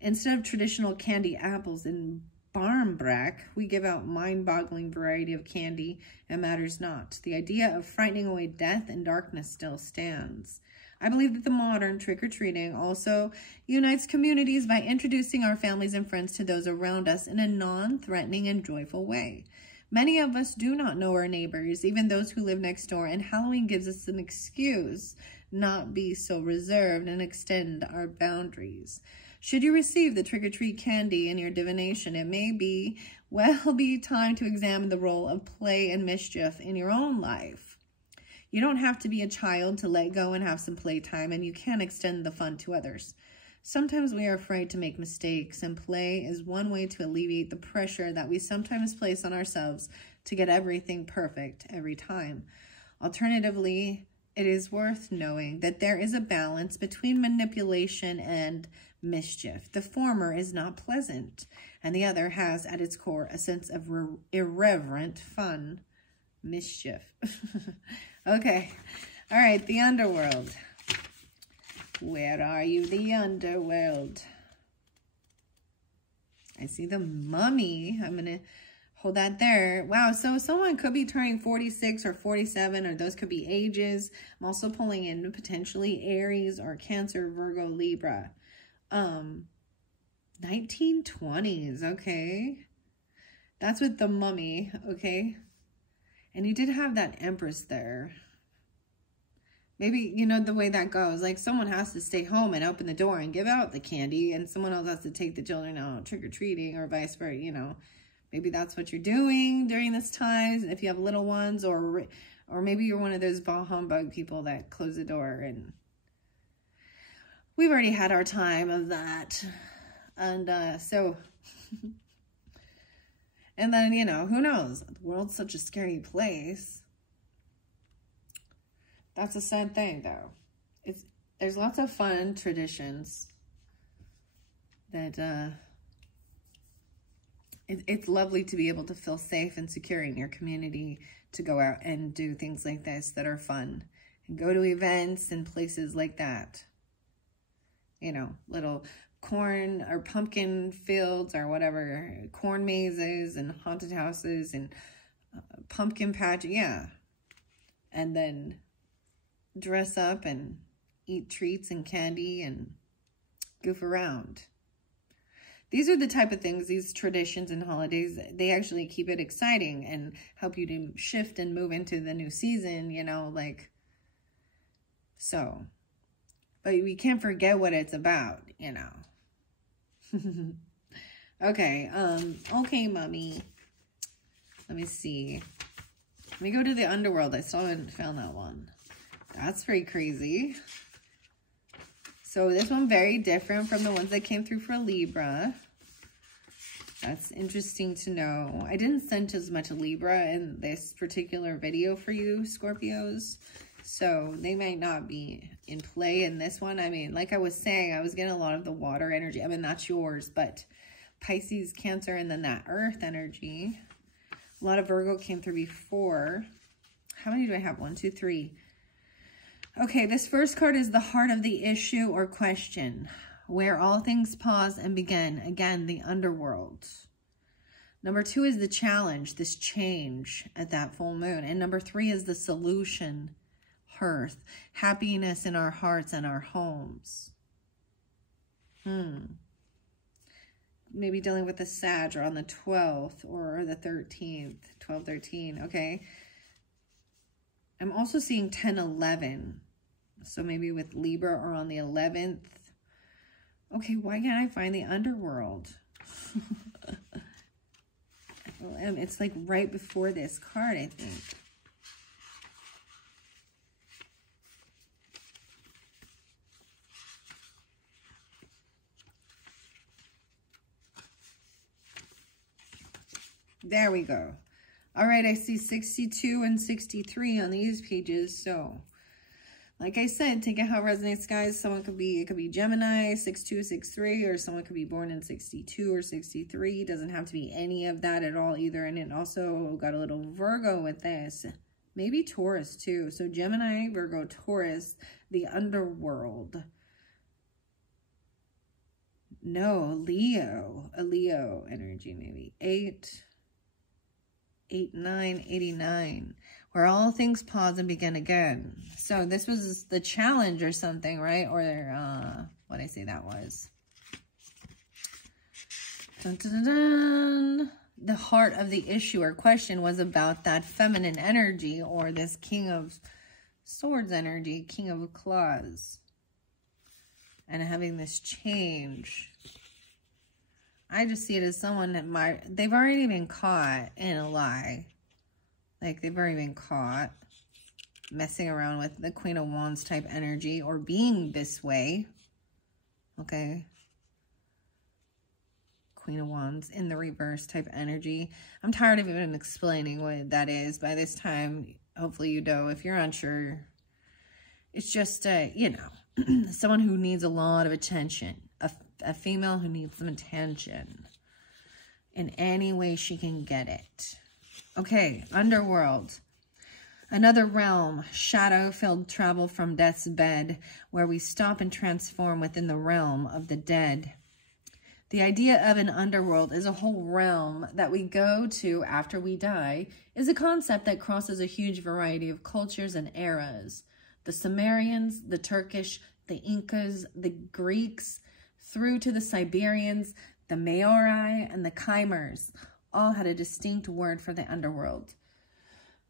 Instead of traditional candy apples and barmbrack, we give out mind-boggling variety of candy and matters not. The idea of frightening away death and darkness still stands. I believe that the modern trick-or-treating also unites communities by introducing our families and friends to those around us in a non-threatening and joyful way. Many of us do not know our neighbors, even those who live next door, and Halloween gives us an excuse not be so reserved and extend our boundaries. Should you receive the trick-or-treat candy in your divination, it may be time to examine the role of play and mischief in your own life. You don't have to be a child to let go and have some playtime, and you can extend the fun to others. Sometimes we are afraid to make mistakes, and play is one way to alleviate the pressure that we sometimes place on ourselves to get everything perfect every time. Alternatively, it is worth knowing that there is a balance between manipulation and mischief. The former is not pleasant, and the other has at its core a sense of irreverent fun. Mischief. Okay. All right, the underworld. Where are you, the underworld? I see the mummy. I'm going to hold that there. Wow, so someone could be turning 46 or 47, or those could be ages. I'm also pulling in potentially Aries or Cancer, Virgo, Libra. 1920s, okay. That's with the mummy, okay. And you did have that Empress there. Maybe, you know, the way that goes, like someone has to stay home and open the door and give out the candy, and someone else has to take the children out trick-or-treating, or vice versa, you know. Maybe that's what you're doing during this time, if you have little ones, or maybe you're one of those bah humbug people that close the door, and we've already had our time of that. And so, and then, you know, who knows? The world's such a scary place. That's a sad thing, though. There's lots of fun traditions that it's lovely to be able to feel safe and secure in your community, to go out and do things like this that are fun, and go to events and places like that. You know, little corn or pumpkin fields or whatever, corn mazes and haunted houses and pumpkin patch, yeah. And then dress up and eat treats and candy and goof around. These are the type of things, these traditions and holidays, they actually keep it exciting and help you to shift and move into the new season, you know, like, so. But we can't forget what it's about, you know. Okay, okay, mummy. Let me see. Let me go to the underworld. I still haven't found that one. That's pretty crazy. So this one very different from the ones that came through for Libra. That's interesting to know. I didn't send as much Libra in this particular video for you, Scorpios. So they might not be in play in this one. I mean, like I was saying, I was getting a lot of the water energy. I mean, that's yours, but Pisces, Cancer, and then that earth energy. A lot of Virgo came through before. How many do I have? 1, 2, 3. Okay, this first card is the heart of the issue or question, where all things pause and begin. Again, the underworld. Number 2 is the challenge, this change at that full moon. And number 3 is the solution, hearth, happiness in our hearts and our homes. Maybe dealing with the Sag or on the 12th or the 13th, 12, 13, okay? I'm also seeing 10, 11. So maybe with Libra or on the 11th. Okay, why can't I find the underworld? It's like right before this card, I think. There we go. All right, I see 62 and 63 on these pages. So, like I said, take it how it resonates, guys. Someone could be, it could be Gemini, 62, 63, or someone could be born in 62 or 63. It doesn't have to be any of that at all either. And it also got a little Virgo with this. Maybe Taurus too. So Gemini, Virgo, Taurus, the underworld. No, Leo. A Leo energy maybe. 8, 9, 89. Where all things pause and begin again. So this was the challenge or something, right? Or what did I say that was? Dun, dun, dun, dun. The heart of the issue or question was about that feminine energy, or this King of Swords energy, King of Claws. And having this change. I just see it as someone that they've already been caught in a lie. Like, they've already been caught messing around with the Queen of Wands type energy or being this way. Okay. Queen of Wands in the reverse type energy. I'm tired of even explaining what that is. By this time, hopefully you know. If you're unsure, it's just, you know, someone who needs a lot of attention. A female who needs some attention in any way she can get it. Okay, underworld. Another realm, shadow-filled travel from death's bed, where we stop and transform within the realm of the dead. The idea of an underworld is a whole realm that we go to after we die, is a concept that crosses a huge variety of cultures and eras. The Sumerians, the Turkish, the Incas, the Greeks, through to the Siberians, the Maori, and the Khmers, all had a distinct word for the underworld.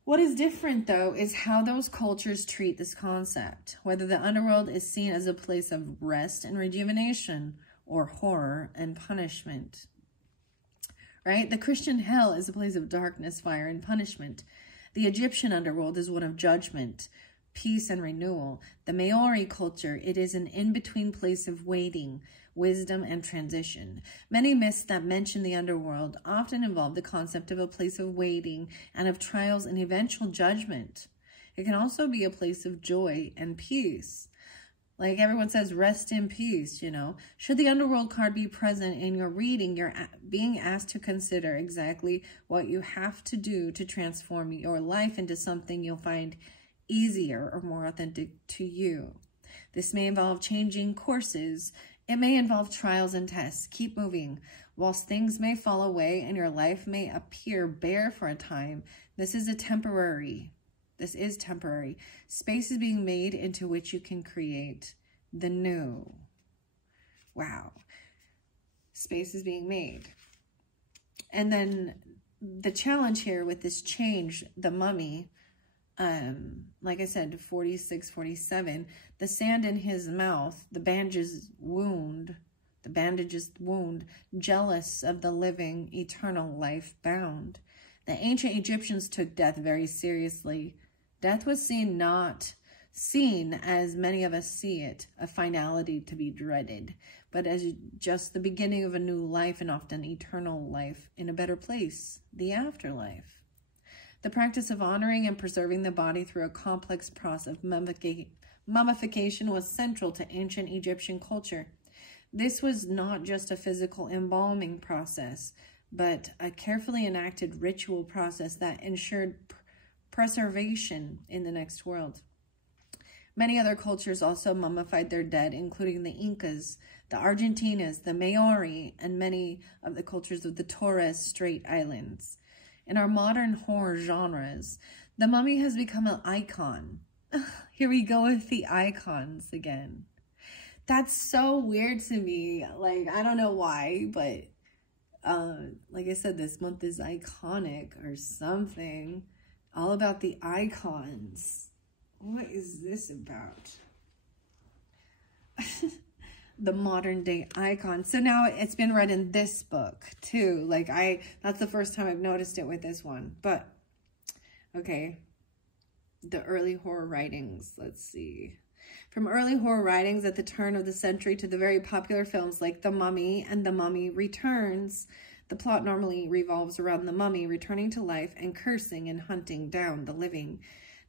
What is different, though, is how those cultures treat this concept, whether the underworld is seen as a place of rest and rejuvenation, or horror and punishment. Right? The Christian hell is a place of darkness, fire, and punishment. The Egyptian underworld is one of judgment, peace, and renewal. The Maori culture, it is an in-between place of waiting, wisdom, and transition. Many myths that mention the underworld often involve the concept of a place of waiting and of trials and eventual judgment. It can also be a place of joy and peace. Like everyone says, rest in peace, you know. Should the underworld card be present in your reading, you're being asked to consider exactly what you have to do to transform your life into something you'll find easier or more authentic to you. This may involve changing courses. It may involve trials and tests. Keep moving. Whilst things may fall away and your life may appear bare for a time, this is temporary. Space is being made into which you can create the new. Wow. Space is being made. And then the challenge here with this change, the mummy, like I said, 46, 47, the sand in his mouth, the bandage's wound, jealous of the living, eternal life bound. The ancient Egyptians took death very seriously. Death was not seen as many of us see it, a finality to be dreaded, but as just the beginning of a new life and often eternal life in a better place, the afterlife. The practice of honoring and preserving the body through a complex process of mummification was central to ancient Egyptian culture. This was not just a physical embalming process, but a carefully enacted ritual process that ensured preservation in the next world. Many other cultures also mummified their dead, including the Incas, the Argentinas, the Maori, and many of the cultures of the Torres Strait Islands. In our modern horror genres, the mummy has become an icon. Here we go with the icons again. That's so weird to me. Like, I don't know why, but like I said, this month is iconic or something. All about the icons. What is this about? The modern day icon. So now it's been read in this book too. Like that's the first time I've noticed it with this one. But okay, the early horror writings. Let's see. From early horror writings at the turn of the century to the very popular films like The Mummy and The Mummy Returns, the plot normally revolves around the mummy returning to life and cursing and hunting down the living.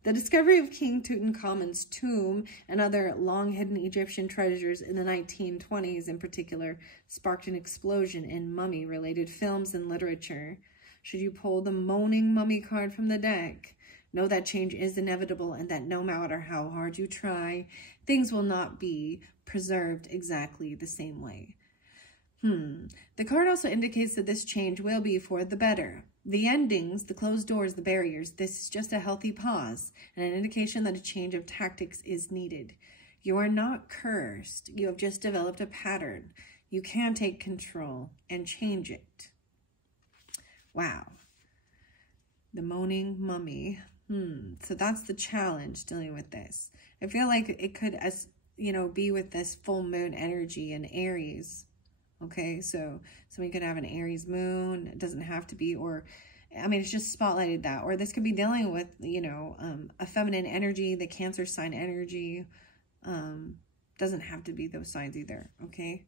The discovery of King Tutankhamun's tomb and other long-hidden Egyptian treasures in the 1920s in particular sparked an explosion in mummy-related films and literature. Should you pull the moaning mummy card from the deck, know that change is inevitable and that no matter how hard you try, things will not be preserved exactly the same way. The card also indicates that this change will be for the better. The endings, the closed doors, the barriers, this is just a healthy pause and an indication that a change of tactics is needed. You are not cursed. You have just developed a pattern. You can take control and change it. Wow. The moaning mummy. So that's the challenge dealing with this. I feel like it could, be with this full moon energy in Aries. Okay, so we could have an Aries moon. It doesn't have to be, it's just spotlighted that. Or this could be dealing with, a feminine energy, the Cancer sign energy. Doesn't have to be those signs either, okay?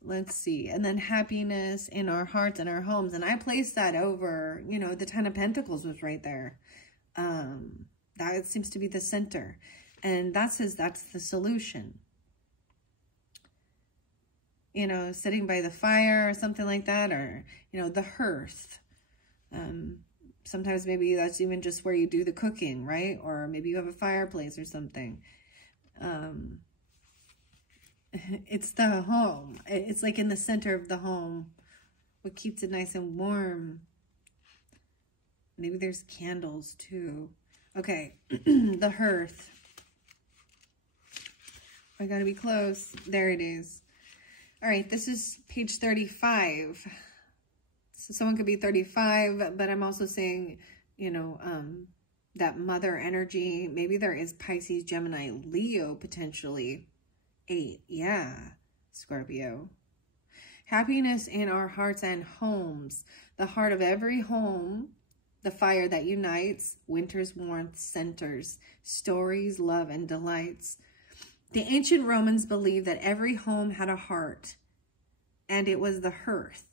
Let's see. And then happiness in our hearts and our homes. And I placed that over, you know, the 10 of Pentacles was right there. That seems to be the center. And that says that's the solution. You know, sitting by the fire or something like that, or, you know, the hearth. Sometimes maybe that's even just where you do the cooking, right? Or maybe you have a fireplace or something. It's the home. It's like in the center of the home. What keeps it nice and warm. Maybe there's candles too. Okay, the hearth. I gotta be close. There it is. All right, this is page 35. So someone could be 35, but I'm also saying, you know, that mother energy. Maybe there is Pisces, Gemini, Leo, potentially. 8, yeah, Scorpio. Happiness in our hearts and homes. The heart of every home, the fire that unites, winter's warmth centers, stories, love, and delights. The ancient Romans believed that every home had a heart, and it was the hearth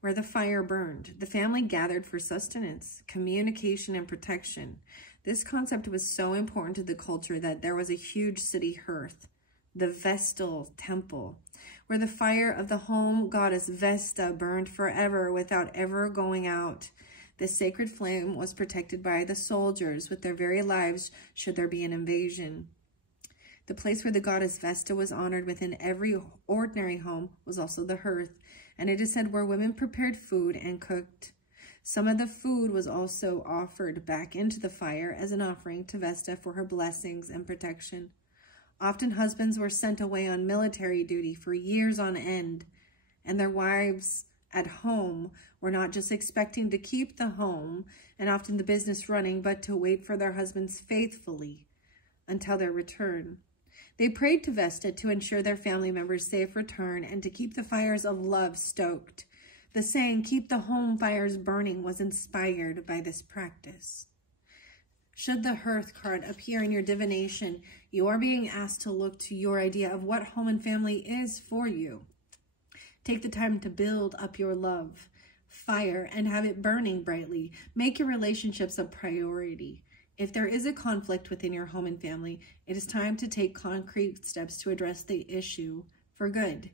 where the fire burned. The family gathered for sustenance, communication, and protection. This concept was so important to the culture that there was a huge city hearth, the Vestal Temple, where the fire of the home goddess Vesta burned forever without ever going out. The sacred flame was protected by the soldiers with their very lives should there be an invasion. The place where the goddess Vesta was honored within every ordinary home was also the hearth, and it is said where women prepared food and cooked. Some of the food was also offered back into the fire as an offering to Vesta for her blessings and protection. Often husbands were sent away on military duty for years on end, and their wives at home were not just expecting to keep the home and often the business running, but to wait for their husbands faithfully until their return. They prayed to Vesta to ensure their family members' safe return and to keep the fires of love stoked. The saying, "Keep the home fires burning," was inspired by this practice. Should the hearth card appear in your divination, you are being asked to look to your idea of what home and family is for you. Take the time to build up your love, fire, and have it burning brightly. Make your relationships a priority. If there is a conflict within your home and family, it is time to take concrete steps to address the issue for good.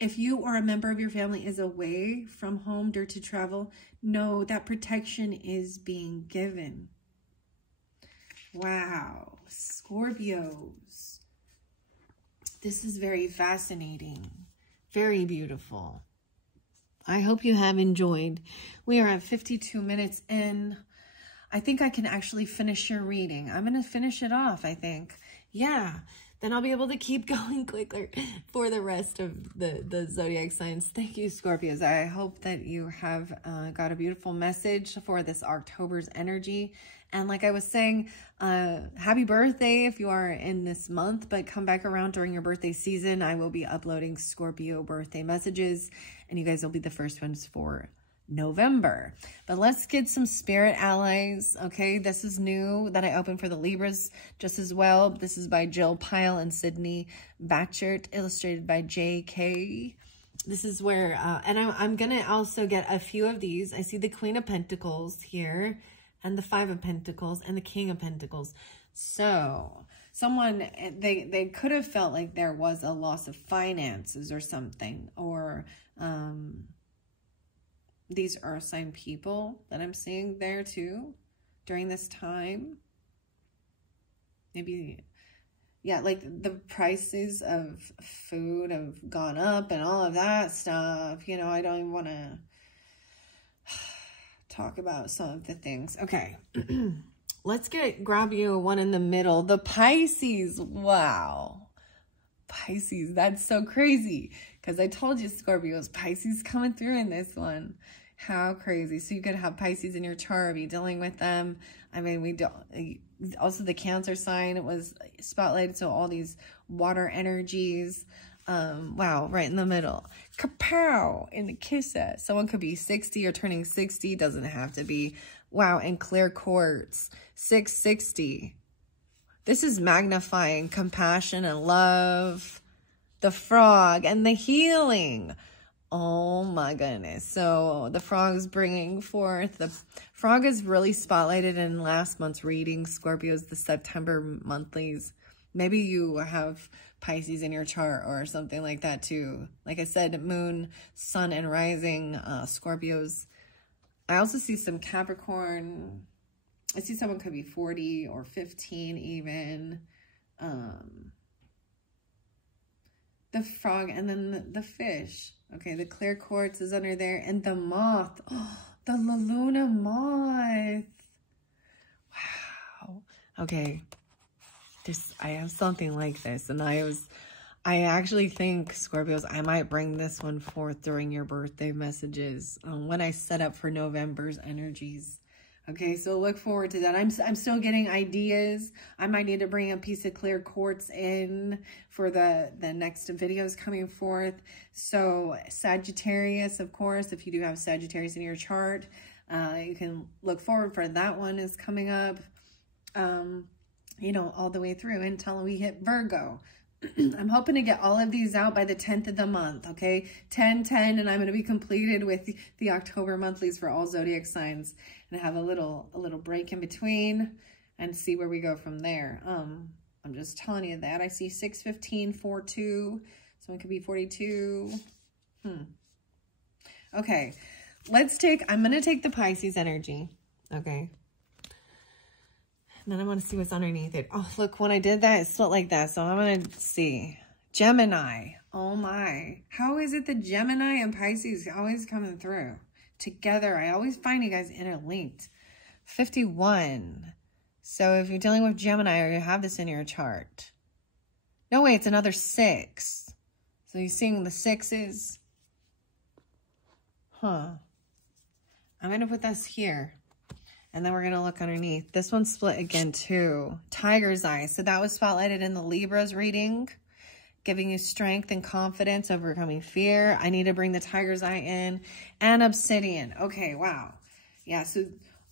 If you or a member of your family is away from home due to travel, know that protection is being given. Wow, Scorpios. This is very fascinating, very beautiful. I hope you have enjoyed. We are at 52 minutes in. I think I can actually finish your reading. I'm going to finish it off, I think. Yeah, then I'll be able to keep going quicker for the rest of the zodiac signs. Thank you, Scorpios. I hope that you have got a beautiful message for this October's energy. And like I was saying, happy birthday if you are in this month, but come back around during your birthday season. I will be uploading Scorpio birthday messages, and you guys will be the first ones for November. But let's get some spirit allies, okay? This is new that I opened for the Libras just as well. This is by Jill Pyle and Sydney Batchert, illustrated by J.K. This is where, and I'm going to also get a few of these. I see the Queen of Pentacles here, and the Five of Pentacles, and the King of Pentacles. So someone, they could have felt like there was a loss of finances or something, or these earth sign people that I'm seeing there too during this time. Maybe, yeah, like the prices of food have gone up and all of that stuff. You know, I don't even want to talk about some of the things. Okay. Let's grab you one in the middle. The Pisces. Wow. Pisces. That's so crazy. Because I told you, Scorpios, Pisces coming through in this one. How crazy. So you could have Pisces in your chart, be dealing with them. I mean, we don't. Also, the Cancer sign was spotlighted. So all these water energies. Wow, right in the middle. Kapow! In the kisser. Someone could be 60 or turning 60. Doesn't have to be. Wow, and clear quartz. 660. This is magnifying compassion and love, the frog, and the healing. Oh my goodness. So the frog's bringing forth, the frog is really spotlighted in last month's reading, Scorpios, the September monthlies. Maybe you have Pisces in your chart or something like that too. Like I said, moon, sun, and rising, Scorpios. I also see some Capricorn. I see someone could be 40 or 15 even. The frog and then the fish. Okay, the clear quartz is under there. And the moth. Oh, the La Luna moth. Wow. Okay. I have something like this. And I actually think, Scorpios, I might bring this one forth during your birthday messages when I set up for November's energies. Okay, so look forward to that. I'm still getting ideas. I might need to bring a piece of clear quartz in for the next videos coming forth. So Sagittarius, of course, if you do have Sagittarius in your chart, you can look forward for that one is coming up, you know, all the way through until we hit Virgo. I'm hoping to get all of these out by the 10th of the month, okay? 10-10, and I'm going to be completed with the October monthlies for all zodiac signs, and have a little break in between and see where we go from there. I'm just telling you that. I see 6-15, 4-2. Someone could be 42. Okay, I'm going to take the Pisces energy, okay? And then I want to see what's underneath it. Oh, look, when I did that, it split like that. So I'm going to see. Gemini. Oh, my. How is it the Gemini and Pisces always coming through together? I always find you guys interlinked. 51. So if you're dealing with Gemini or you have this in your chart. No, wait, it's another 6. So you're seeing the 6s. Huh. I'm going to put this here. And then we're going to look underneath. This one's split again, too. Tiger's eye. So that was spotlighted in the Libra's reading. Giving you strength and confidence, overcoming fear. I need to bring the tiger's eye in. And obsidian. Okay, wow. Yeah, so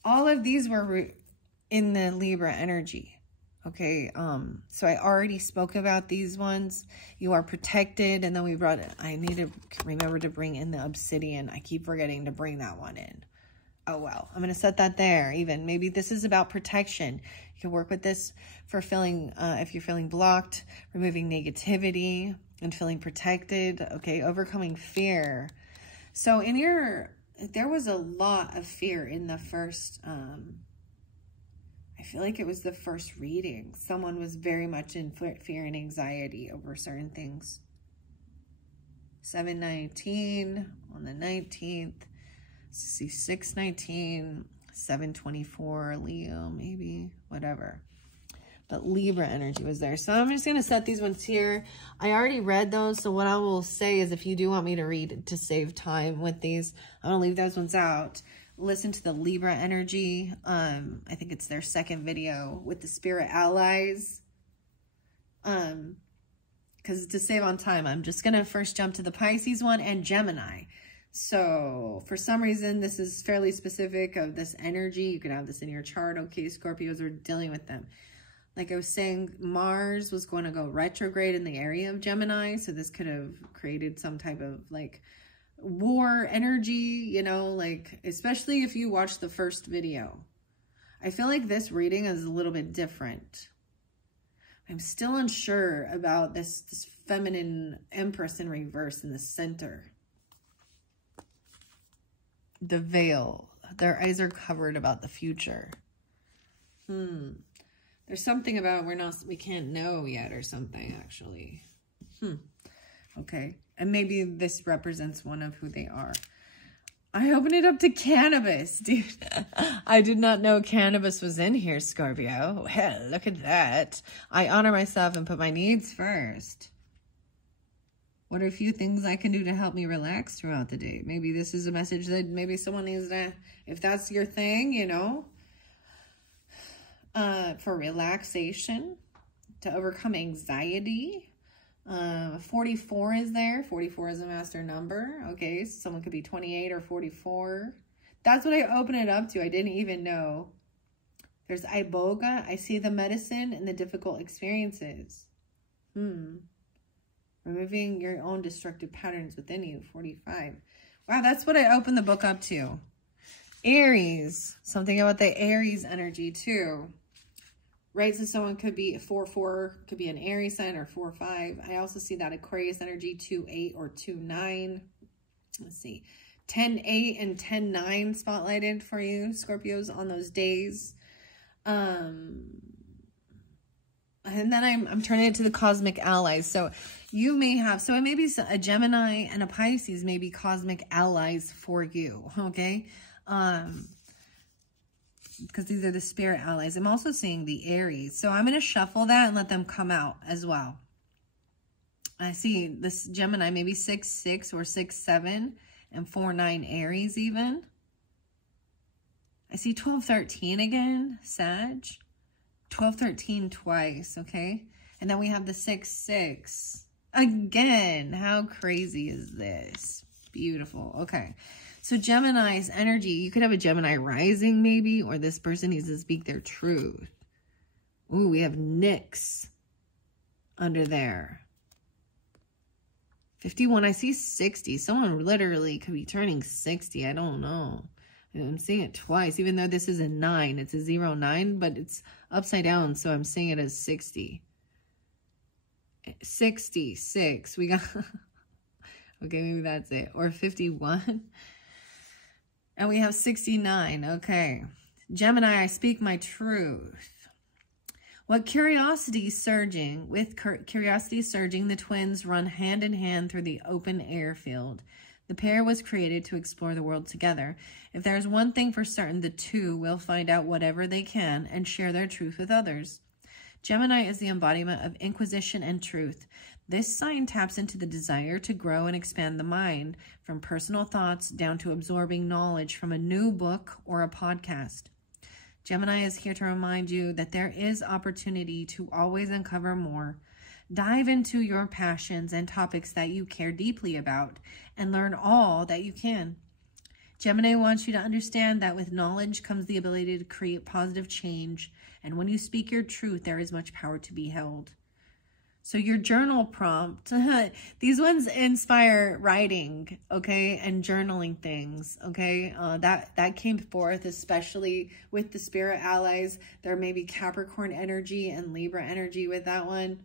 all of these were in the Libra energy. Okay, so I already spoke about these ones. You are protected. And then I need to remember to bring in the obsidian. I keep forgetting to bring that one in. Oh, well, I'm going to set that there even. Maybe this is about protection. You can work with this for feeling, if you're feeling blocked, removing negativity and feeling protected. Okay, overcoming fear. So there was a lot of fear in the first, I feel like it was the first reading. Someone was very much in fear and anxiety over certain things. 7/19 on the 19th. See 6/19, 7/24, Leo, maybe, whatever. But Libra energy was there. So I'm just going to set these ones here. I already read those. So what I will say is if you do want me to read to save time with these, I'm going to leave those ones out. Listen to the Libra energy. I think it's their second video with the spirit allies. Because to save on time, I'm just going to first jump to the Pisces one and Gemini. So for some reason, this is fairly specific of this energy. You could have this in your chart. Okay, Scorpios are dealing with them. Like I was saying, Mars was going to go retrograde in the area of Gemini. So this could have created some type of like war energy, you know, like especially if you watch the first video. I feel like this reading is a little bit different. I'm still unsure about this feminine Empress in reverse in the center. The veil. Their eyes are covered about the future. There's something about we can't know yet or something, actually. Okay. And maybe this represents one of who they are. I opened it up to cannabis, dude. I did not know cannabis was in here, Scorpio. Hell, look at that. I honor myself and put my needs first. What are a few things I can do to help me relax throughout the day? Maybe this is a message that maybe someone needs to, if that's your thing, you know, for relaxation, to overcome anxiety. 44 is there. 44 is a master number. Okay, so someone could be 28 or 44. That's what I opened it up to. I didn't even know There's iboga. I see the medicine and the difficult experiences. Removing your own destructive patterns within you. 45. Wow, that's what I opened the book up to. Aries. Something about the Aries energy too. Right, so someone could be 4-4, could be an Aries sign, or 4-5. I also see that Aquarius energy, 2-8 or 2-9. Let's see. 10-8 and 10-9 spotlighted for you, Scorpios, on those days. And then I'm turning it to the cosmic allies. So you may have, so it may be a Gemini and a Pisces may be cosmic allies for you, okay? Because these are the spirit allies. I'm also seeing the Aries. So I'm going to shuffle that and let them come out as well. I see this Gemini, maybe 6-6 or 6-7 and 4-9 Aries even. I see 12-13 again, Sag. 12-13 twice, okay? And then we have the 6-6. Again, how crazy is this? Beautiful, okay. So Gemini's energy, you could have a Gemini rising maybe, or this person needs to speak their truth. Ooh, we have Nyx under there. 51, I see 60. Someone literally could be turning 60. I don't know. I'm seeing it twice, even though this is a 9. It's a 0-9, but it's upside down, so I'm seeing it as 60. 66. We got... Okay, maybe that's it. Or 51. And we have 69. Okay. Gemini, I speak my truth. With curiosity surging, the twins run hand in hand through the open air field. The pair was created to explore the world together. If there is one thing for certain, the two will find out whatever they can and share their truth with others. Gemini is the embodiment of inquisition and truth. This sign taps into the desire to grow and expand the mind, from personal thoughts down to absorbing knowledge from a new book or a podcast. Gemini is here to remind you that there is opportunity to always uncover more. Dive into your passions and topics that you care deeply about and learn all that you can. Gemini wants you to understand that with knowledge comes the ability to create positive change, and when you speak your truth, there is much power to be held. So your journal prompt, these ones inspire writing, okay, and journaling things, okay? That came forth, especially with the spirit allies. There may be Capricorn energy and Libra energy with that one.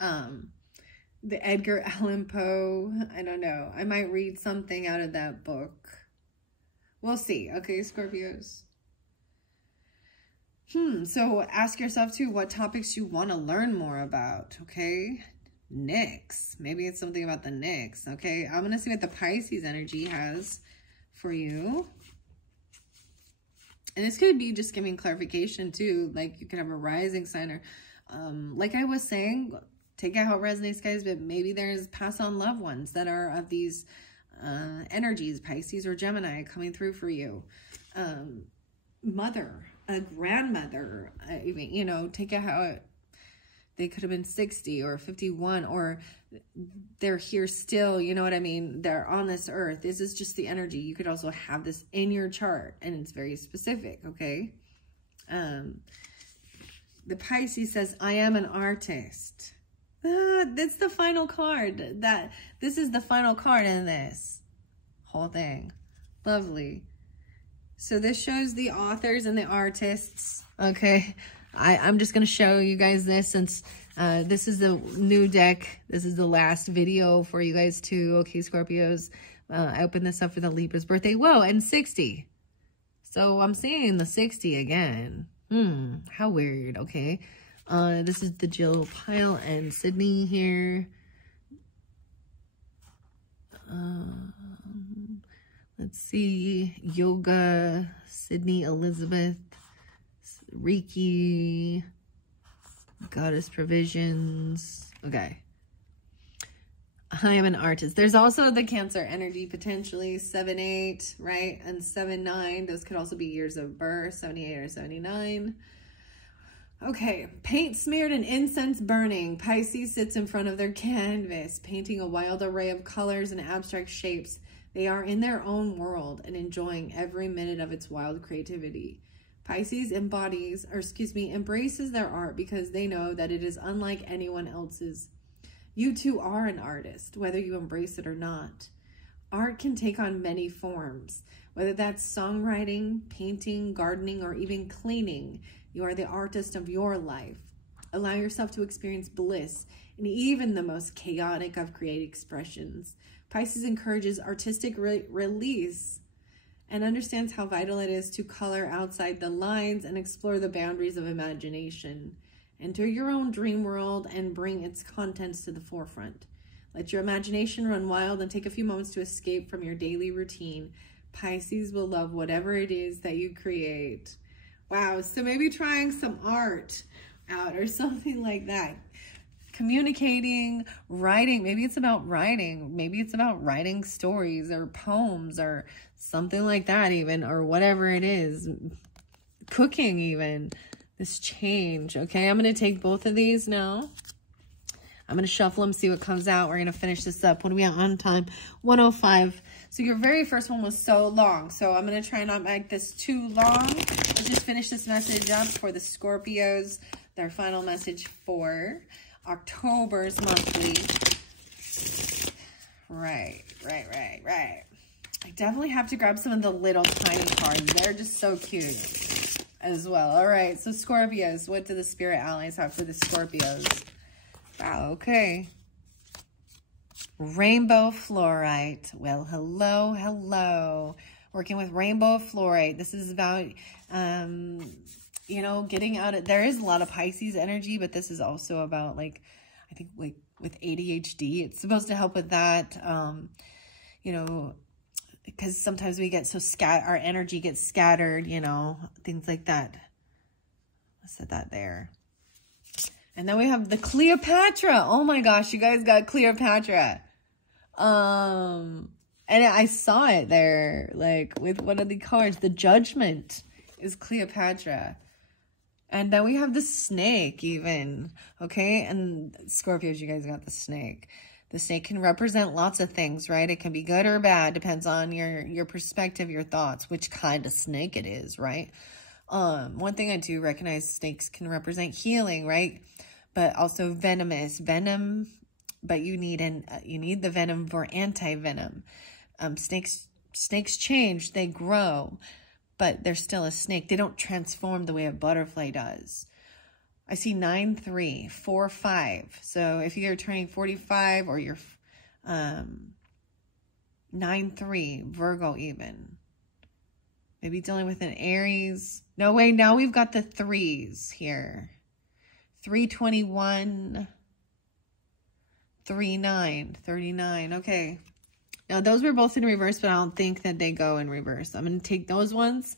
The Edgar Allan Poe, I don't know. I might read something out of that book. We'll see, okay, Scorpios? So ask yourself too, what topics you want to learn more about, okay? Nyx. Maybe it's something about the Nyx, okay? I'm going to see what the Pisces energy has for you. And this could be just giving clarification too. Like you could have a rising sign or, like I was saying, take it how it resonates, guys, but maybe there's pass on loved ones that are of these energies, Pisces or Gemini, coming through for you. Mother, a grandmother, even, you know, take it how they could have been 60 or 51, or they're here still, you know what I mean? They're on this earth. This is just the energy. You could also have this in your chart, and it's very specific, okay? The Pisces says, I am an artist. That's the final card. This is the final card in this whole thing. Lovely. So this shows the authors and the artists, okay? I'm just going to show you guys this since this is the new deck. This is the last video for you guys too, okay, Scorpios? I opened this up for the Libra's birthday. Whoa, and 60. So I'm seeing the 60 again. How weird, okay? This is the Jill Pyle and Sydney here. Let's see, yoga, Sydney Elizabeth, Reiki, goddess provisions. Okay. I am an artist. There's also the Cancer energy, potentially 7-8, right? And 7-9. Those could also be years of birth, 78 or 79. Okay, paint smeared and incense burning. Pisces sits in front of their canvas, painting a wild array of colors and abstract shapes. They are in their own world and enjoying every minute of its wild creativity. Pisces embraces their art because they know that it is unlike anyone else's. You too are an artist, whether you embrace it or not. Art can take on many forms, whether that's songwriting, painting, gardening, or even cleaning. You are the artist of your life. Allow yourself to experience bliss in even the most chaotic of creative expressions. Pisces encourages artistic release and understands how vital it is to color outside the lines and explore the boundaries of imagination. Enter your own dream world and bring its contents to the forefront. Let your imagination run wild and take a few moments to escape from your daily routine. Pisces will love whatever it is that you create. Wow, so maybe trying some art out or something like that. Communicating, writing, maybe it's about writing. Maybe it's about writing stories or poems or something like that even, or whatever it is. Cooking even. This change, okay? I'm going to take both of these now. I'm going to shuffle them, see what comes out. We're going to finish this up. What are we at on time? 1:05. So your very first one was so long. So I'm going to try not make this too long. Let's just finish this message up for the Scorpios. Their final message for October's monthly. Right. I definitely have to grab some of the little tiny cards. They're just so cute as well. All right, so Scorpios. What do the spirit allies have for the Scorpios? Wow, okay. Rainbow fluorite. Well, hello. Working with rainbow fluorite. This is about, you know, getting out of, there is a lot of Pisces energy, but this is also about like, I think like with ADHD, it's supposed to help with that, you know, because sometimes we get so our energy gets scattered, you know, things like that. I said that there. And then we have the Cleopatra. Oh my gosh, you guys got Cleopatra. And I saw it there, like with one of the cards. The Judgment is Cleopatra. And then we have the snake even, okay? And Scorpios, you guys got the snake. The snake can represent lots of things, right? It can be good or bad, depends on your perspective, your thoughts, which kind of snake it is, right? One thing I do recognize, snakes can represent healing, right? But also venomous, venom, but you need the venom for anti-venom. Snakes change, they grow, but they're still a snake. They don't transform the way a butterfly does. I see 9-3, 4-5. So if you're turning 45 or you're 9-3, Virgo even. Maybe dealing with an Aries. No, wait, now we've got the threes here. 3-21, 3-9, 39. Okay. Now those were both in reverse, but I don't think that they go in reverse. I'm going to take those ones.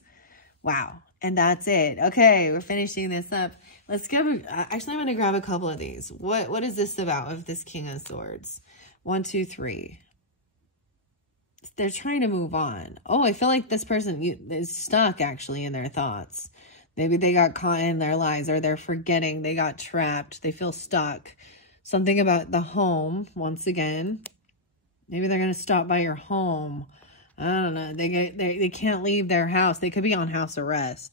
Wow. And that's it. Okay, we're finishing this up. Let's give actually, I'm going to grab a couple of these. What is this about of this King of Swords? 1, 2, 3. They're trying to move on. Oh, I feel like this person is stuck actually in their thoughts. Maybe they got caught in their lies, or they're forgetting. They got trapped. They feel stuck. Something about the home, once again. Maybe they're going to stop by your home. I don't know. They can't leave their house. They could be on house arrest.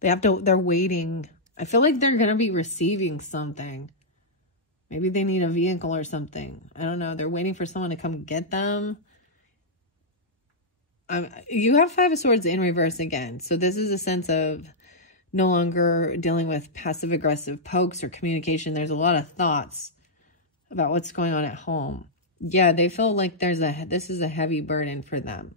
They're waiting. I feel like they're going to be receiving something. Maybe they need a vehicle or something. I don't know. They're waiting for someone to come get them. You have 5 of Swords in reverse again. So this is a sense of no longer dealing with passive-aggressive pokes or communication. There's a lot of thoughts about what's going on at home. Yeah, they feel like this is a heavy burden for them.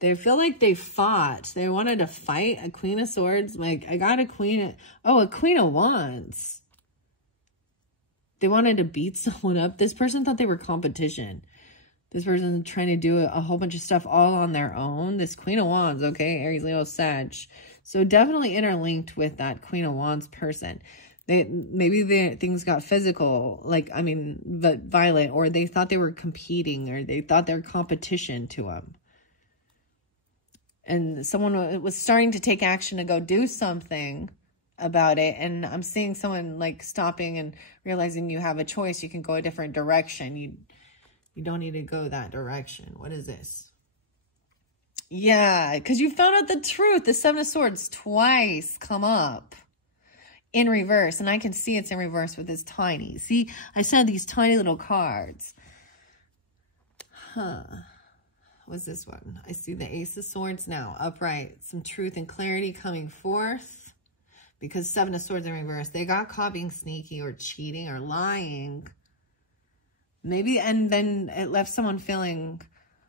They feel like they fought. They wanted to fight. A Queen of Swords. Like, I got a Queen. A Queen of Wands. They wanted to beat someone up. This person thought they were competition. This person trying to do a whole bunch of stuff all on their own. This Queen of Wands, okay? Aries, Leo, Sag. So definitely interlinked with that Queen of Wands person. Maybe things got physical, like, I mean, violent, or they thought they were competing, or they thought they were competition to them. And someone was starting to take action to go do something about it. And I'm seeing someone like stopping and realizing you have a choice. You can go a different direction. You don't need to go that direction. What is this? Yeah, because you found out the truth. The Seven of Swords twice come up in reverse. And I can see it's in reverse with this tiny. See, I said these tiny little cards. Huh. What's this one? I see the Ace of Swords now, upright. Some truth and clarity coming forth. Because Seven of Swords in reverse. They got caught being sneaky or cheating or lying. Maybe, and then it left someone feeling...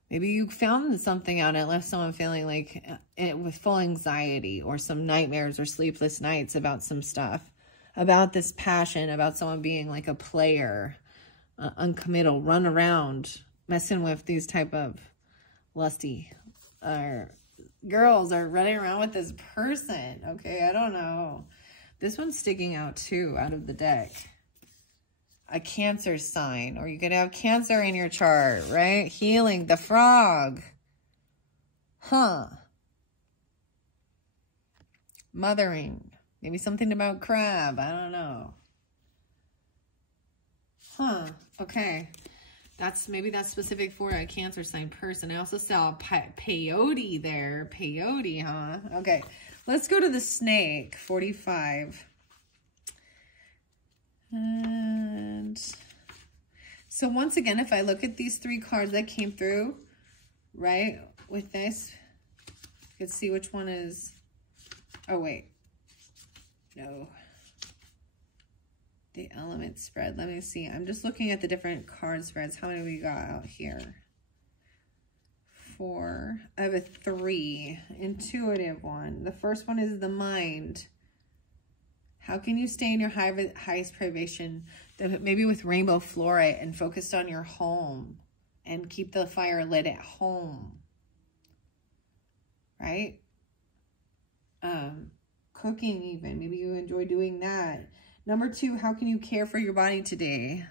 Maybe you found something out and it left someone feeling like it with full anxiety or some nightmares or sleepless nights about some stuff, about this passion, about someone being like a player, uncommittal, run around, messing with these type of lusty girls are running around with this person. Okay, I don't know. This one's sticking out too out of the deck. A Cancer sign, or you could have Cancer in your chart, right? Healing, the frog. Huh. Mothering. Maybe something about crab. I don't know. Huh. Okay. Maybe that's specific for a Cancer sign person. I also saw peyote there. Peyote, huh? Okay. Let's go to the snake, 45. And so once again, if I look at these three cards that came through, right, with this, you can see which one is, oh wait, no, the element spread. Let me see. I'm just looking at the different card spreads. How many we got out here? 4. I have a 3, intuitive one. The first one is the mind. How can you stay in your highest privation, maybe with rainbow fluorite, and focused on your home and keep the fire lit at home, right? Cooking even, maybe you enjoy doing that. Number 2, how can you care for your body today?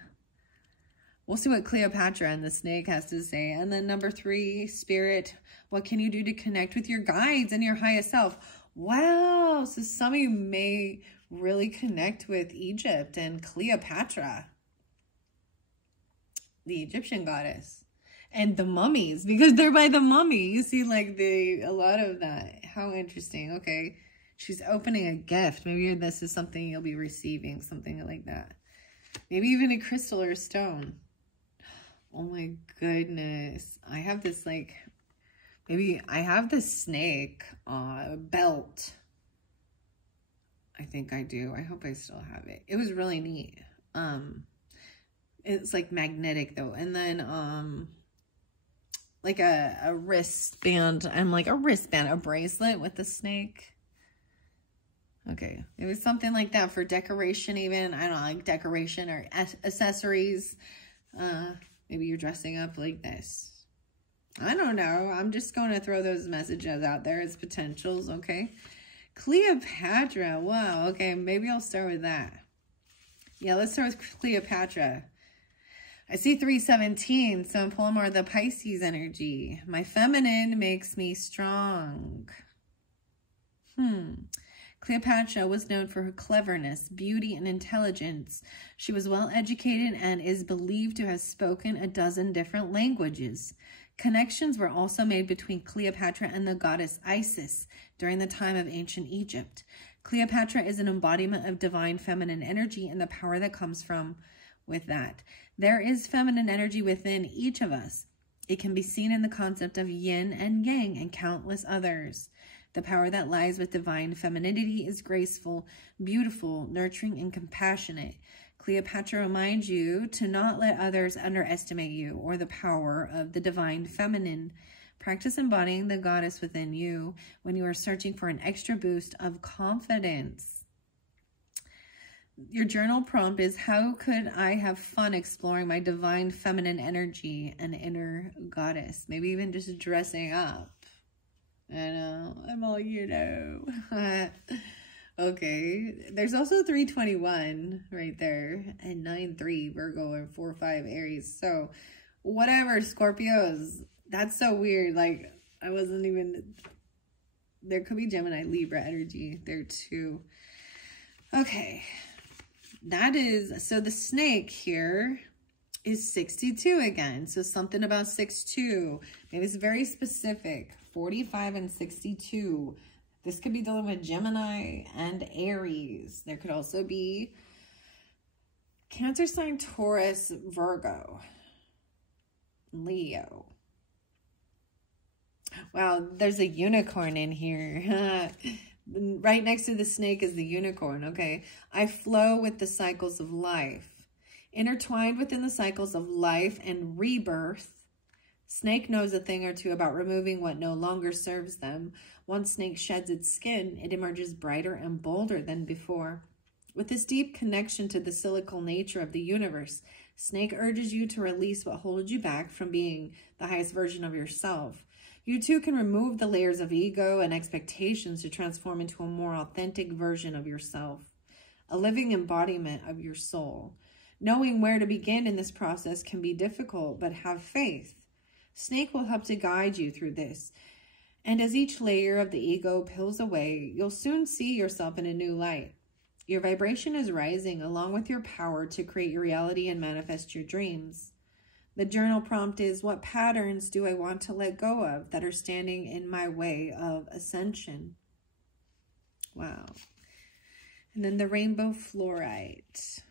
We'll see what Cleopatra and the snake has to say. And then number 3, spirit, what can you do to connect with your guides and your highest self? Wow, so some of you may really connect with Egypt and Cleopatra, the Egyptian goddess, and the mummies, because they're by the mummy. You see, like, a lot of that. How interesting. Okay, she's opening a gift. Maybe this is something you'll be receiving, something like that. Maybe even a crystal or a stone. Oh my goodness. I have this, like, maybe I have this snake belt. I think I do. I hope I still have it. It was really neat. It's like magnetic though. And then like a wristband. I'm like a wristband, a bracelet with the snake. Okay. It was something like that for decoration even. I don't know, like decoration or accessories. Maybe you're dressing up like this. I don't know. I'm just going to throw those messages out there as potentials, okay? Cleopatra. Wow. Okay, maybe I'll start with that. Yeah, let's start with Cleopatra. I see 317, so I'm pulling more of the Pisces energy. My feminine makes me strong. Cleopatra was known for her cleverness, beauty, and intelligence. She was well educated and is believed to have spoken a dozen different languages. Connections were also made between Cleopatra and the goddess Isis during the time of ancient Egypt. Cleopatra is an embodiment of divine feminine energy and the power that comes from with that. There is feminine energy within each of us. It can be seen in the concept of yin and yang and countless others. The power that lies with divine femininity is graceful, beautiful, nurturing, and compassionate. Cleopatra reminds you to not let others underestimate you or the power of the divine feminine. Practice embodying the goddess within you when you are searching for an extra boost of confidence. Your journal prompt is, how could I have fun exploring my divine feminine energy and inner goddess? Maybe even just dressing up. I know, I'm all, you know. Okay, there's also 321 right there, and 9-3 Virgo and 4-5 Aries. So whatever, Scorpios, that's so weird. Like, I wasn't even, there could be Gemini, Libra energy there too. Okay, that is, so the snake here is 62 again. So something about 62. Maybe it's very specific. 45 and 62. This could be dealing with Gemini and Aries. There could also be Cancer sign, Taurus, Virgo, Leo. Wow, there's a unicorn in here. Right next to the snake is the unicorn, okay? I flow with the cycles of life. Intertwined within the cycles of life and rebirth, snake knows a thing or two about removing what no longer serves them. Once snake sheds its skin, it emerges brighter and bolder than before. With this deep connection to the cyclical nature of the universe, snake urges you to release what holds you back from being the highest version of yourself. You too can remove the layers of ego and expectations to transform into a more authentic version of yourself, a living embodiment of your soul. Knowing where to begin in this process can be difficult, but have faith. Snake will help to guide you through this. And as each layer of the ego peels away, you'll soon see yourself in a new light. Your vibration is rising along with your power to create your reality and manifest your dreams. The journal prompt is, what patterns do I want to let go of that are standing in my way of ascension? Wow. And then the rainbow fluorite.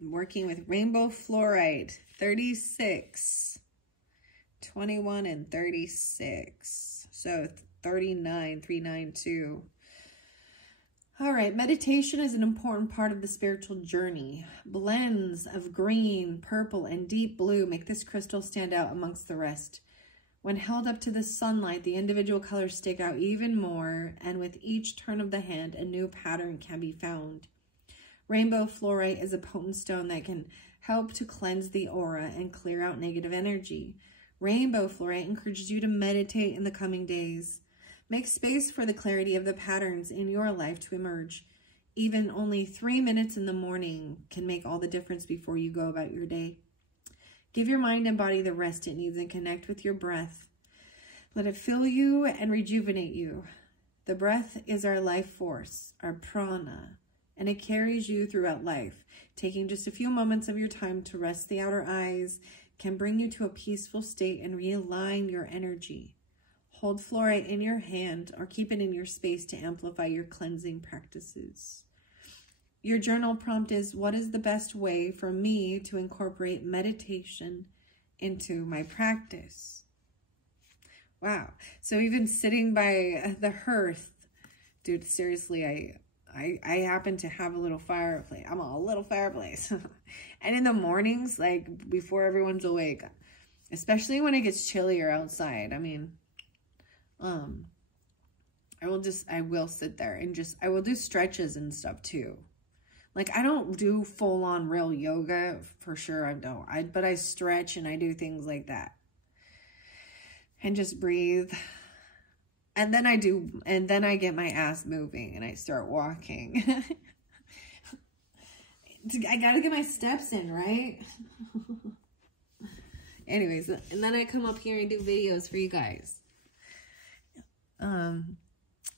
I'm working with rainbow fluorite, 36, 21, and 36. So 39, 392. All right, meditation is an important part of the spiritual journey. Blends of green, purple, and deep blue make this crystal stand out amongst the rest. When held up to the sunlight, the individual colors stick out even more, and with each turn of the hand, a new pattern can be found. Rainbow fluorite is a potent stone that can help to cleanse the aura and clear out negative energy. Rainbow fluorite encourages you to meditate in the coming days. Make space for the clarity of the patterns in your life to emerge. Even only 3 minutes in the morning can make all the difference before you go about your day. Give your mind and body the rest it needs and connect with your breath. Let it fill you and rejuvenate you. The breath is our life force, our prana, and it carries you throughout life. Taking just a few moments of your time to rest the outer eyes can bring you to a peaceful state and realign your energy. Hold fluorite in your hand or keep it in your space to amplify your cleansing practices. Your journal prompt is, what is the best way for me to incorporate meditation into my practice? Wow. So even sitting by the hearth, dude, seriously, I happen to have a little fireplace. I'm a little fireplace. And in the mornings, like before everyone's awake, especially when it gets chillier outside, I mean, I will sit there and I will do stretches and stuff too. Like, I don't do full on real yoga for sure. I don't, but I stretch and I do things like that and just breathe. And then I get my ass moving and I start walking. I gotta get my steps in, right? Anyways, and then I come up here and do videos for you guys.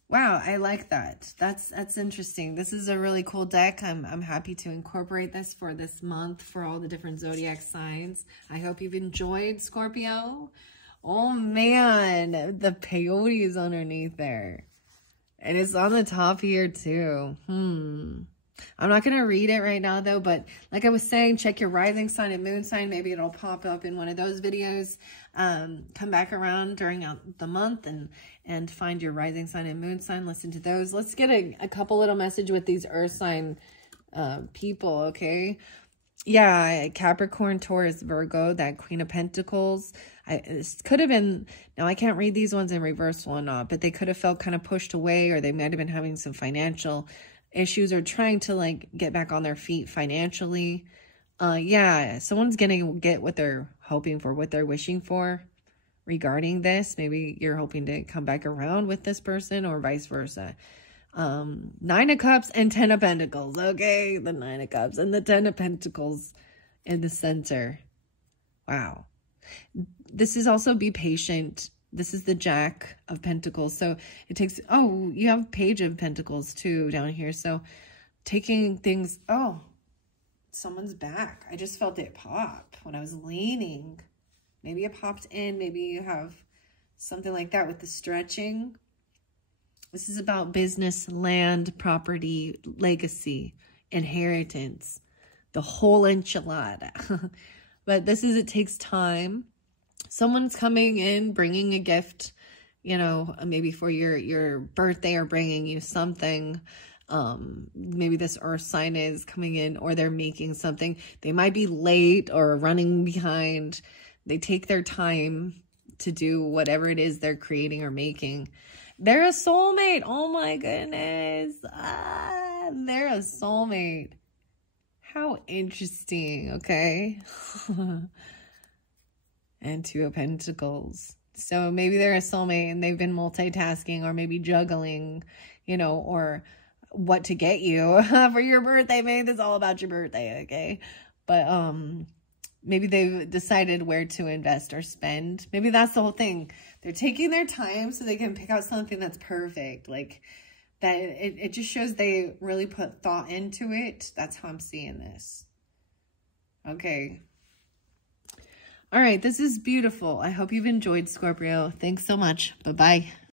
Wow, I like that. That's interesting. This is a really cool deck. I'm happy to incorporate this for this month for all the different zodiac signs. I hope you've enjoyed, Scorpio. Oh man, the peyote is underneath there. And it's on the top here too. I'm not going to read it right now though, but like I was saying, check your rising sign and moon sign. Maybe it'll pop up in one of those videos. Come back around during the month and find your rising sign and moon sign. Listen to those. Let's get a couple little message with these earth sign people, okay? Yeah, Capricorn, Taurus, Virgo, that Queen of Pentacles. This could have been, now I can't read these ones in reverse or not, but they could have felt kind of pushed away, or they might have been having some financial issues or trying to like get back on their feet financially. Yeah, someone's gonna get what they're hoping for, what they're wishing for regarding this. Maybe you're hoping to come back around with this person or vice versa. 9 of Cups and 10 of Pentacles. Okay, the 9 of Cups and the 10 of Pentacles in the center. Wow. This is also be patient. This is the Jack of Pentacles. So it takes, oh, you have Page of Pentacles too down here. So taking things, oh, someone's back. I just felt it pop when I was leaning. Maybe it popped in. Maybe you have something like that with the stretching. This is about business, land, property, legacy, inheritance, the whole enchilada. But this is, it takes time. Someone's coming in, bringing a gift, you know, maybe for your birthday, or bringing you something. Maybe this earth sign is coming in, or they're making something. They might be late or running behind. They take their time to do whatever it is they're creating or making. They're a soulmate. Oh my goodness. They're a soulmate. How interesting, okay? And Two of Pentacles. So maybe they're a soulmate and they've been multitasking, or maybe juggling, you know, or what to get you for your birthday. Maybe this is all about your birthday, okay? But maybe they've decided where to invest or spend. Maybe that's the whole thing. They're taking their time so they can pick out something that's perfect. Like that, it just shows they really put thought into it. That's how I'm seeing this. Okay. All right, this is beautiful. I hope you've enjoyed, Scorpio. Thanks so much. Bye-bye.